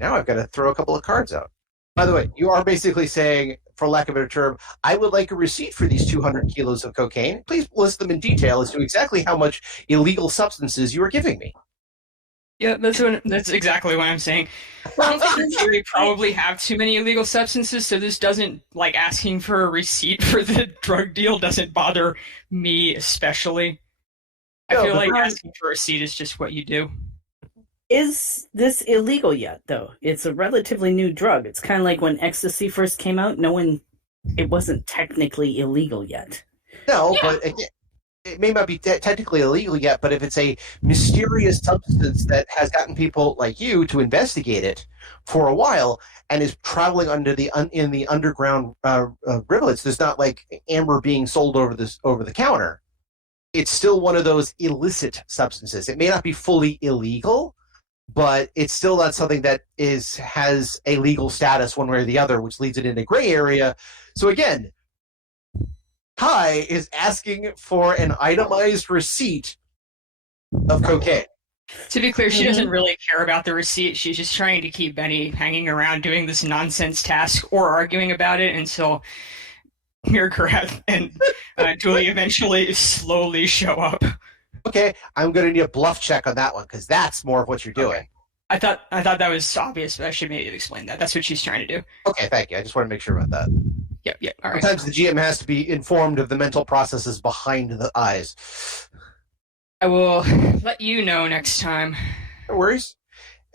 Now I've got to throw a couple of cards out. By the way, you are basically saying, for lack of a better term, I would like a receipt for these 200 kilos of cocaine. Please list them in detail as to exactly how much illegal substances you are giving me. Yeah, that's exactly what I'm saying. I don't think in theory probably have too many illegal substances, so this doesn't, like, asking for a receipt for the drug deal doesn't bother me especially. I feel like asking for a receipt is just what you do. Is this illegal yet, though? It's a relatively new drug. It's kind of like when ecstasy first came out, it wasn't technically illegal yet. No, but it may not be technically illegal yet, but if it's a mysterious substance that has gotten people like you to investigate it for a while and is traveling in the underground rivulets, there's not like amber being sold over the counter. It's still one of those illicit substances. It may not be fully illegal, but it's still not something that has a legal status one way or the other, which leads it into gray area. So again, Ty is asking for an itemized receipt of cocaine. To be clear, she doesn't really care about the receipt. She's just trying to keep Benny hanging around doing this nonsense task or arguing about it until Mirgarath and Dooley eventually slowly show up. Okay, I'm going to need a bluff check on that one because that's more of what you're doing. I thought that was obvious, but I should maybe explain that. That's what she's trying to do. Okay, thank you. I just want to make sure about that. Yep, all right. Sometimes the GM has to be informed of the mental processes behind the eyes. I will let you know next time. No worries.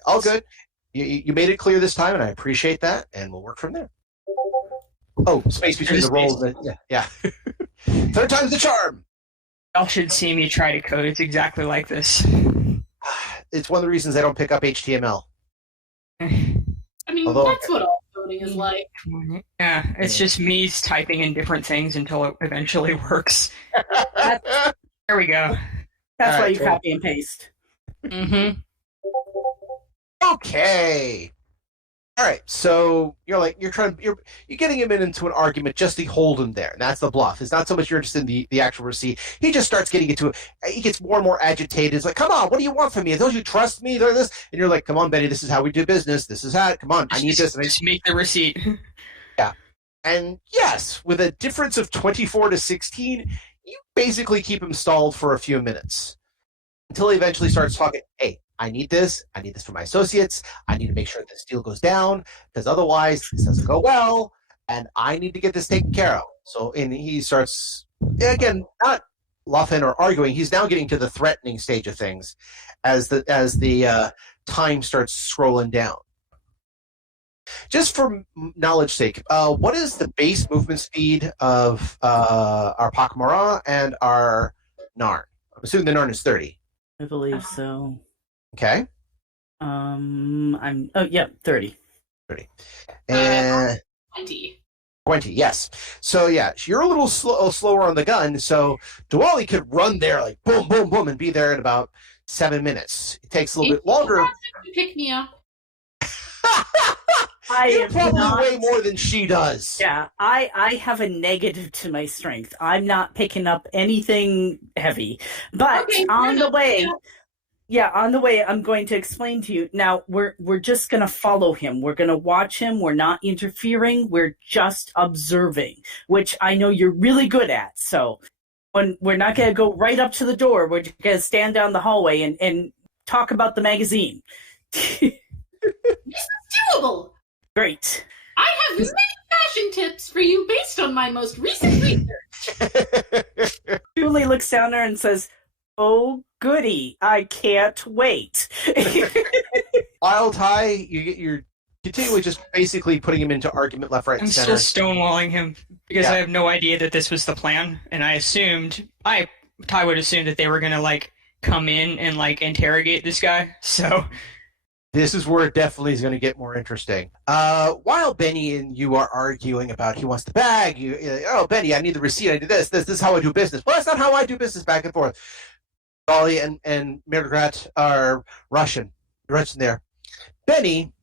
All good. You made it clear this time, and I appreciate that, and we'll work from there. Oh, space between the rolls. Yeah. Third time's the charm. Y'all should see me try to code. It's exactly like this. It's one of the reasons I don't pick up HTML. I mean, that's what all coding is like. Yeah, it's just me typing in different things until it eventually works. There we go. That's why you copy and paste. Mm-hmm. Okay. All right. So you're getting him into an argument just to hold him there. And that's the bluff. It's not so much you're interested in the actual receipt. He just starts getting into it. He gets more and more agitated. It's like, come on, what do you want from me? Don't you trust me? They're this. And you're like, come on, Betty, this is how we do business. This is how. Come on, I need this. Just make the receipt. Yeah. And yes, with a difference of 24 to 16, you basically keep him stalled for a few minutes until he eventually starts talking. Hey, I need this for my associates. I need to make sure this deal goes down because otherwise this doesn't go well, and I need to get this taken care of. So, and he starts, again, not bluffing or arguing. He's now getting to the threatening stage of things as the time starts scrolling down. Just for knowledge sake, what is the base movement speed of our Pakmara and our Narn? I'm assuming the Narn is 30. I believe so. Okay. 30. 30. And 20. 20, yes. So yeah, you're a little slower on the gun, so Diwali could run there like boom, boom, boom, and be there in about 7 minutes. It takes a little bit longer. Pick me up. You probably weigh more than she does. Yeah, I have a negative to my strength. I'm not picking up anything heavy. But on the way, I'm going to explain to you. Now, we're just going to follow him. We're going to watch him. We're not interfering. We're just observing, which I know you're really good at. So when we're not going to go right up to the door. We're going to stand down the hallway and talk about the magazine. This is doable. Great. I have many fashion tips for you based on my most recent research. Julie looks down there and says, "Oh, goody. I can't wait." Wild Ty, you're continually just basically putting him into argument left, right, and center. I'm still stonewalling him because I have no idea that this was the plan, and Ty would assume that they were going to, like, come in and, like, interrogate this guy, so... This is where it definitely is going to get more interesting. While Benny and you are arguing about he wants the bag, oh, Benny, I need the receipt, I do this is how I do business. Well, that's not how I do business, back and forth. Dolly and Mirgrat are Russian there. Benny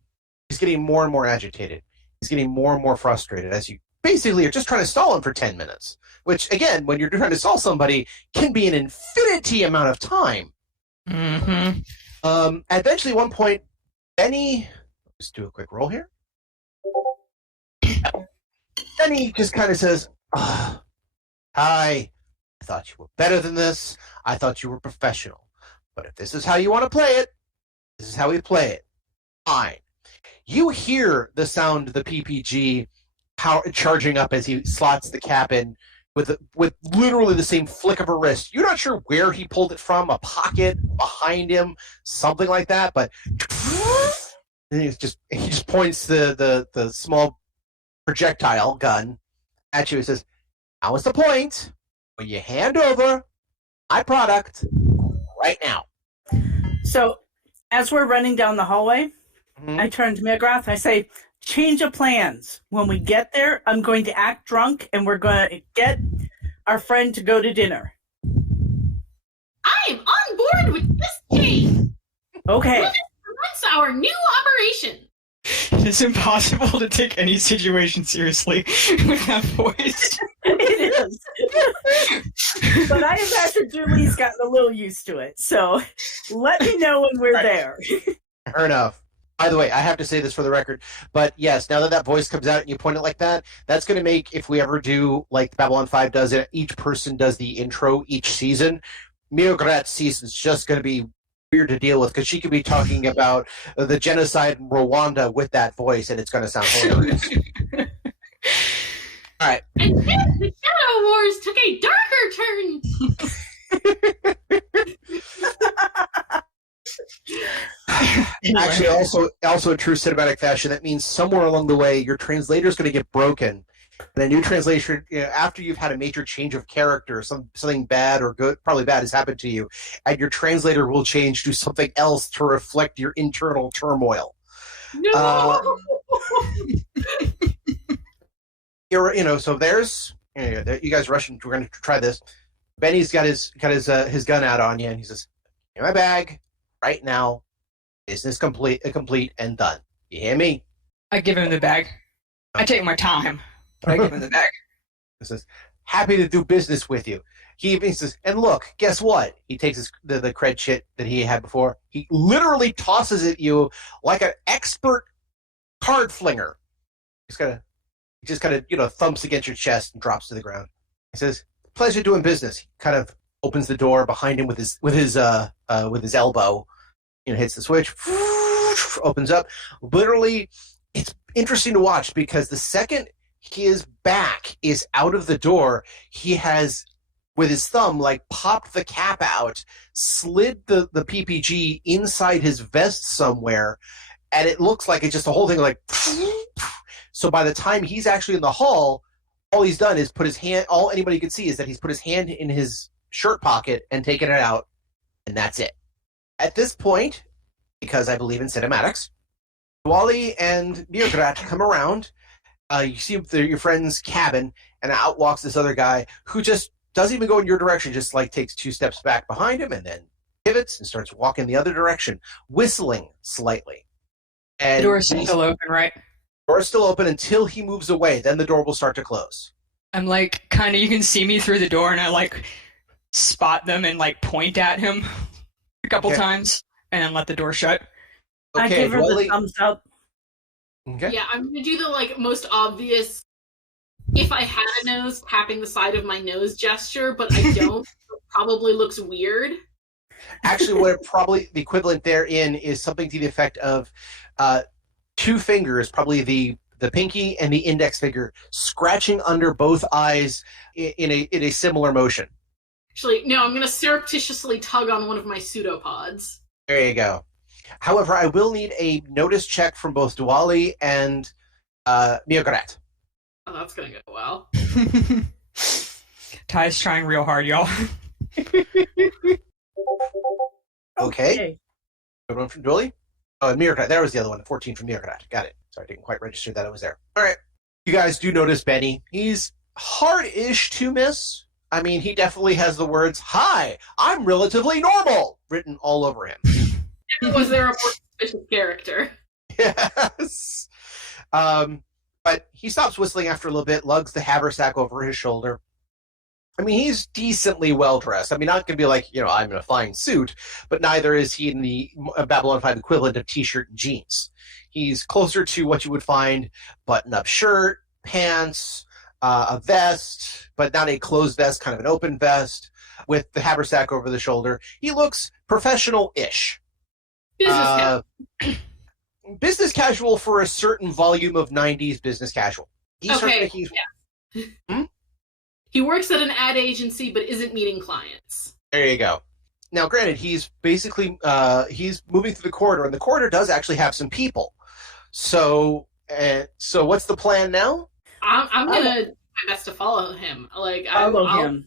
is getting more and more agitated. He's getting more and more frustrated as you basically are just trying to stall him for 10 minutes. Which, again, when you're trying to stall somebody, can be an infinity amount of time. Mm-hmm. Eventually, at one point, Benny... Let's do a quick roll here. Benny just kind of says, "Hi, I thought you were better than this. I thought you were professional. But if this is how you want to play it, this is how we play it. Fine." You hear the sound of the PPG charging up as he slots the cap in with literally the same flick of a wrist. You're not sure where he pulled it from, a pocket behind him, something like that, but and he just points the small projectile gun at you and says, "Now is the point when you hand over my product right now." So, as we're running down the hallway, I turn to Megrath. I say, "Change of plans. When we get there, I'm going to act drunk, and we're going to get our friend to go to dinner." I'm on board with this change. Okay. That's our new operation. It's impossible to take any situation seriously with that voice. It is. But I imagine Julie's gotten a little used to it, so let me know when we're there. Fair enough. By the way, I have to say this for the record, but yes, now that voice comes out and you point it like that, that's going to make, if we ever do, like Babylon 5 does it, each person does the intro each season, Miograt's season's just going to be weird to deal with, because she could be talking about the genocide in Rwanda with that voice, and it's going to sound hilarious. All right. And then the Shadow Wars took a darker turn. Actually, also in true cinematic fashion, that means somewhere along the way, your translator is going to get broken. And a new translation, after you've had a major change of character, something bad or good, probably bad, has happened to you, and your translator will change to something else to reflect your internal turmoil. No. So there's, you guys rushing. We're going to try this. Benny's got his gun out on you, and he says, "In my bag, right now, business complete and done. You hear me?" I give him the bag. I take my time, but I give him the bag. He says, "Happy to do business with you." He even says, "And look, guess what?" He takes the cred shit that he had before. He literally tosses at you like an expert card flinger. He just kind of thumps against your chest and drops to the ground. He says, "Pleasure doing business." He kind of opens the door behind him with his elbow. Hits the switch, opens up. Literally, it's interesting to watch, because the second his back is out of the door, he has, with his thumb, popped the cap out, slid the PPG inside his vest somewhere, and it looks like it's just the whole thing So by the time he's actually in the hall, all he's done is put his hand, all anybody can see is that he's put his hand in his shirt pocket and taken it out, and that's it. At this point, because I believe in cinematics, Wally and Miograt come around. You see your friend's cabin, and out walks this other guy who just doesn't even go in your direction, just takes 2 steps back behind him and then pivots and starts walking the other direction, whistling slightly. And the door's still open, right? The door's still open until he moves away. Then the door will start to close. I'm kind of, you can see me through the door, and I spot them and point at him a couple times, and then let the door shut. Okay, I give her the thumbs up. Okay. Yeah, I'm gonna do the most obvious, if I had a nose, tapping the side of my nose gesture, but I don't. It probably looks weird. Actually, what probably the equivalent therein is something to the effect of 2 fingers, probably the pinky and the index finger, scratching under both eyes in a similar motion. Actually, no, I'm gonna surreptitiously tug on one of my pseudopods. There you go. However, I will need a notice check from both Diwali and Miograt. Oh, that's gonna go well. Ty's trying real hard, y'all. Okay. Good one from Diwali. Oh, and Miograt. There was the other one. 14 from Miograt. Got it. Sorry, I didn't quite register that it was there. All right. You guys do notice Benny. He's hard-ish to miss. I mean, he definitely has the words, "Hi, I'm relatively normal," written all over him. Was there a more suspicious character? Yes. But he stops whistling after a little bit, lugs the haversack over his shoulder. I mean, he's decently well-dressed. I mean, not going to be like, I'm in a fine suit, but neither is he in the Babylon 5 equivalent of T-shirt and jeans. He's closer to what you would find button-up shirt, pants, a vest, but not a closed vest, kind of an open vest, with the haversack over the shoulder. He looks professional-ish. Business casual for a certain volume of 90s business casual. He works at an ad agency but isn't meeting clients. There you go. Now, granted, he's basically he's moving through the corridor, and the corridor does actually have some people. So what's the plan now? I'm gonna do my best to follow him. Follow him.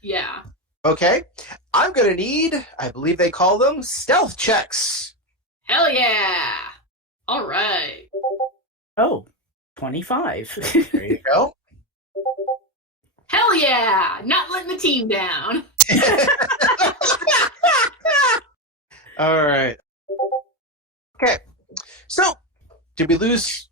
Yeah. Okay. I'm gonna need, I believe they call them stealth checks. Hell yeah! All right. Oh, 25. There you go. Hell yeah! Not letting the team down. All right. Okay. So, did we lose?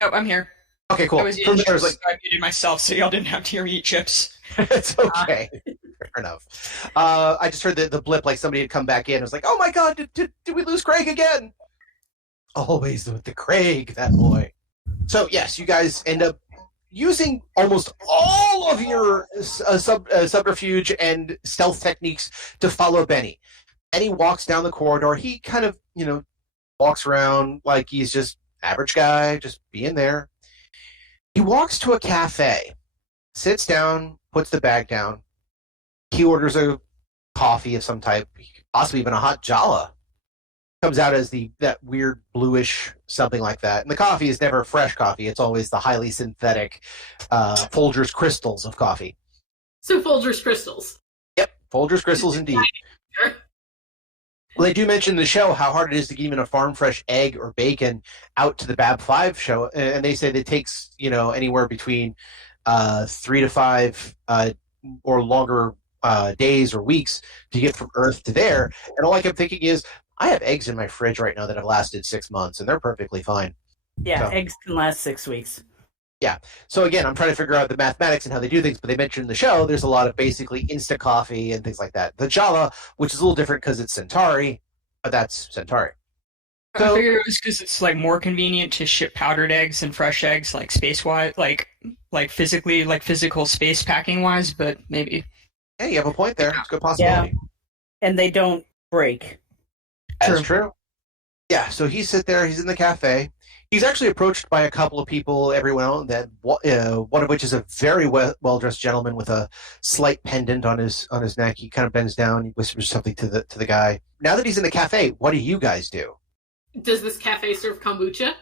Oh, I'm here. Okay, cool. I was eating chips, so I muted myself so y'all didn't have to hear me eat chips. It's okay. Fair enough. I just heard the blip, like somebody had come back in. I was like, oh my god, did we lose Craig again? Always with the Craig, that boy. So, yes, you guys end up using almost all of your subterfuge and stealth techniques to follow Benny. Benny walks down the corridor. He kind of, walks around like he's just average guy, just being there. He walks to a cafe, sits down, puts the bag down. He orders a coffee of some type, possibly even a hot Jala. Comes out as that weird bluish something like that. And the coffee is never fresh coffee. It's always the highly synthetic Folgers crystals of coffee. So Folgers crystals. Yep, Folgers crystals indeed. Well, they do mention in the show how hard it is to get even a farm fresh egg or bacon out to the Bab 5 show. And they say that it takes, anywhere between 3 to 5 or longer days or weeks to get from Earth to there. And all I kept thinking is, I have eggs in my fridge right now that have lasted 6 months, and they're perfectly fine. Yeah, so, eggs can last 6 weeks. Yeah. So again, I'm trying to figure out the mathematics and how they do things, but they mentioned in the show there's a lot of basically Insta coffee and things like that. The Jala, which is a little different because it's Centauri, but that's Centauri. So, I figured it was because it's more convenient to ship powdered eggs than fresh eggs, space-wise, physically, physical space packing-wise, but maybe. Yeah, you have a point there. It's a good possibility. Yeah. And they don't break. That's true. Yeah, so he's there, he's in the cafe. He's actually approached by a couple of people every now and then, one of which is a very well-dressed gentleman with a slight pendant on his neck. He kind of bends down, he whispers something to the guy. Now that he's in the cafe, what do you guys do? Does this cafe serve kombucha?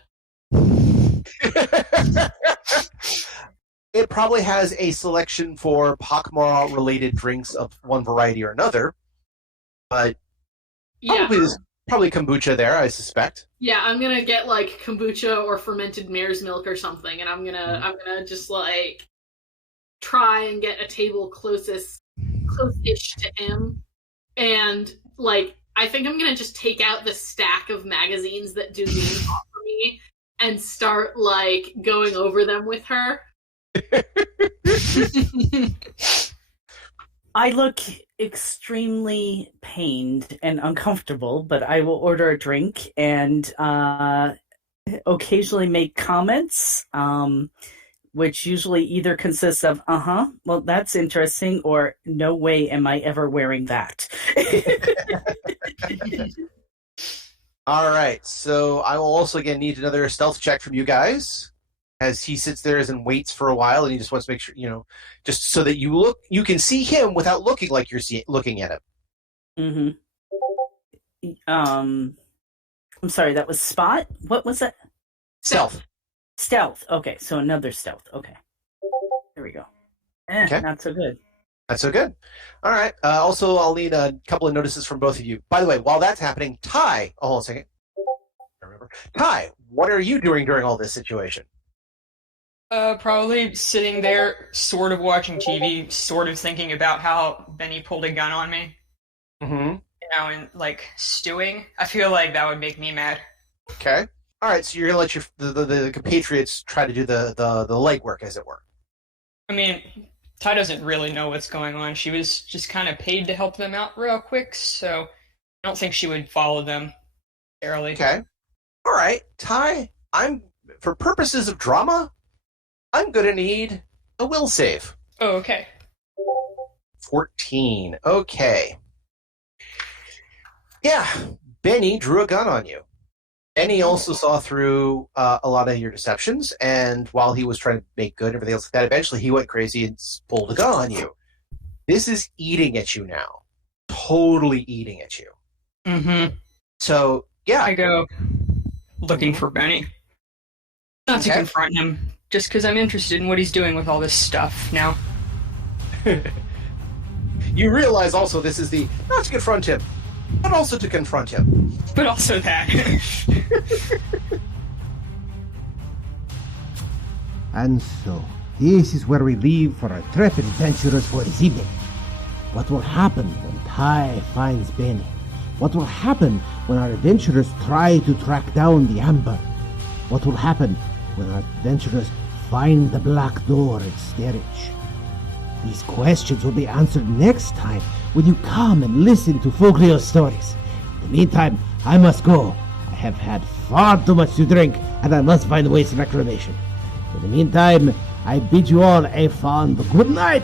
It probably has a selection for Pakmara-related drinks of one variety or another, but probably kombucha there, I suspect. Yeah, I'm gonna get kombucha or fermented mare's milk or something, and I'm gonna just try and get a table close-ish to him, and I think I'm gonna just take out the stack of magazines that Dudine bought for me and start going over them with her. I look extremely pained and uncomfortable, but I will order a drink and occasionally make comments, which usually either consists of, well, that's interesting, or no way am I ever wearing that. All right, so I will also again need another stealth check from you guys, as he sits there and waits for a while, and he just wants to make sure, just so that you can see him without looking like you're looking at him. Mm-hmm. I'm sorry, that was spot? What was that? Stealth. Stealth. Okay, so another stealth. Okay. There we go. Okay. Not so good. Not so good. All right. Also, I'll need a couple of notices from both of you. By the way, while that's happening, Ty, hold on a second. Ty, what are you doing during all this situation? Probably sitting there, sort of watching TV, sort of thinking about how Benny pulled a gun on me. Mm-hmm. And stewing. I feel like that would make me mad. Okay. All right, so you're gonna let the compatriots try to do the legwork, as it were. I mean, Ty doesn't really know what's going on. She was just kind of paid to help them out real quick, so I don't think she would follow them necessarily. Okay. All right, Ty. For purposes of drama, I'm gonna need a will save. Oh, okay. 14. Okay. Yeah, Benny drew a gun on you. Benny also saw through a lot of your deceptions, and while he was trying to make good and everything else like that, eventually he went crazy and pulled a gun on you. This is eating at you now. Totally eating at you. Mm-hmm. So, yeah. I go looking for Benny. Not to confront him, just because I'm interested in what he's doing with all this stuff now. You realize also this is not to confront him, but also to confront him. But also that. And so, this is where we leave for our trip adventurers for this evening. What will happen when Ty finds Benny? What will happen when our adventurers try to track down the Amber? What will happen when our adventurers find the Black Door at Sterridge? These questions will be answered next time when you come and listen to Folgio's stories. In the meantime, I must go. I have had far too much to drink, and I must find ways of reclamation. In the meantime, I bid you all a fond good night,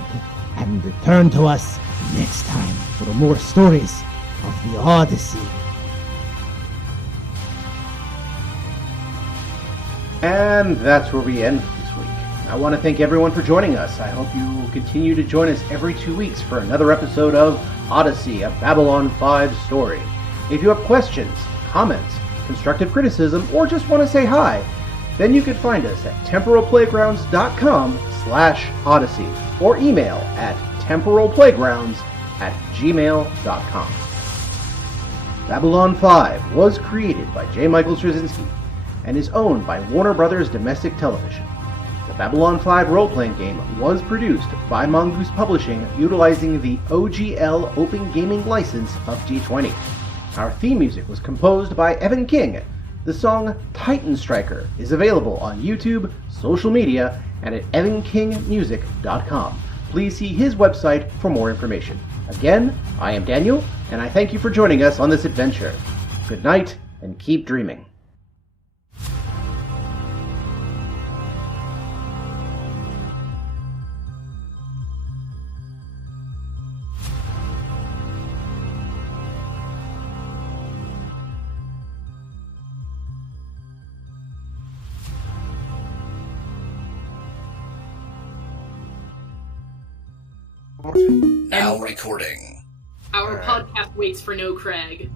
and return to us next time for more stories of the Odyssey. And that's where we end this week. I want to thank everyone for joining us. I hope you will continue to join us every 2 weeks for another episode of Odyssey, a Babylon 5 story. If you have questions, comments, constructive criticism, or just want to say hi, then you can find us at temporalplaygrounds.com/Odyssey or email at temporalplaygrounds@gmail.com. Babylon 5 was created by J. Michael Straczynski and is owned by Warner Brothers Domestic Television. The Babylon 5 role-playing game was produced by Mongoose Publishing utilizing the OGL Open Gaming license of D20. Our theme music was composed by Evan King. The song Titan Striker is available on YouTube, social media, and at evankingmusic.com. Please see his website for more information. Again, I am Daniel, and I thank you for joining us on this adventure. Good night, and keep dreaming. Now recording. Our podcast waits for no Craig.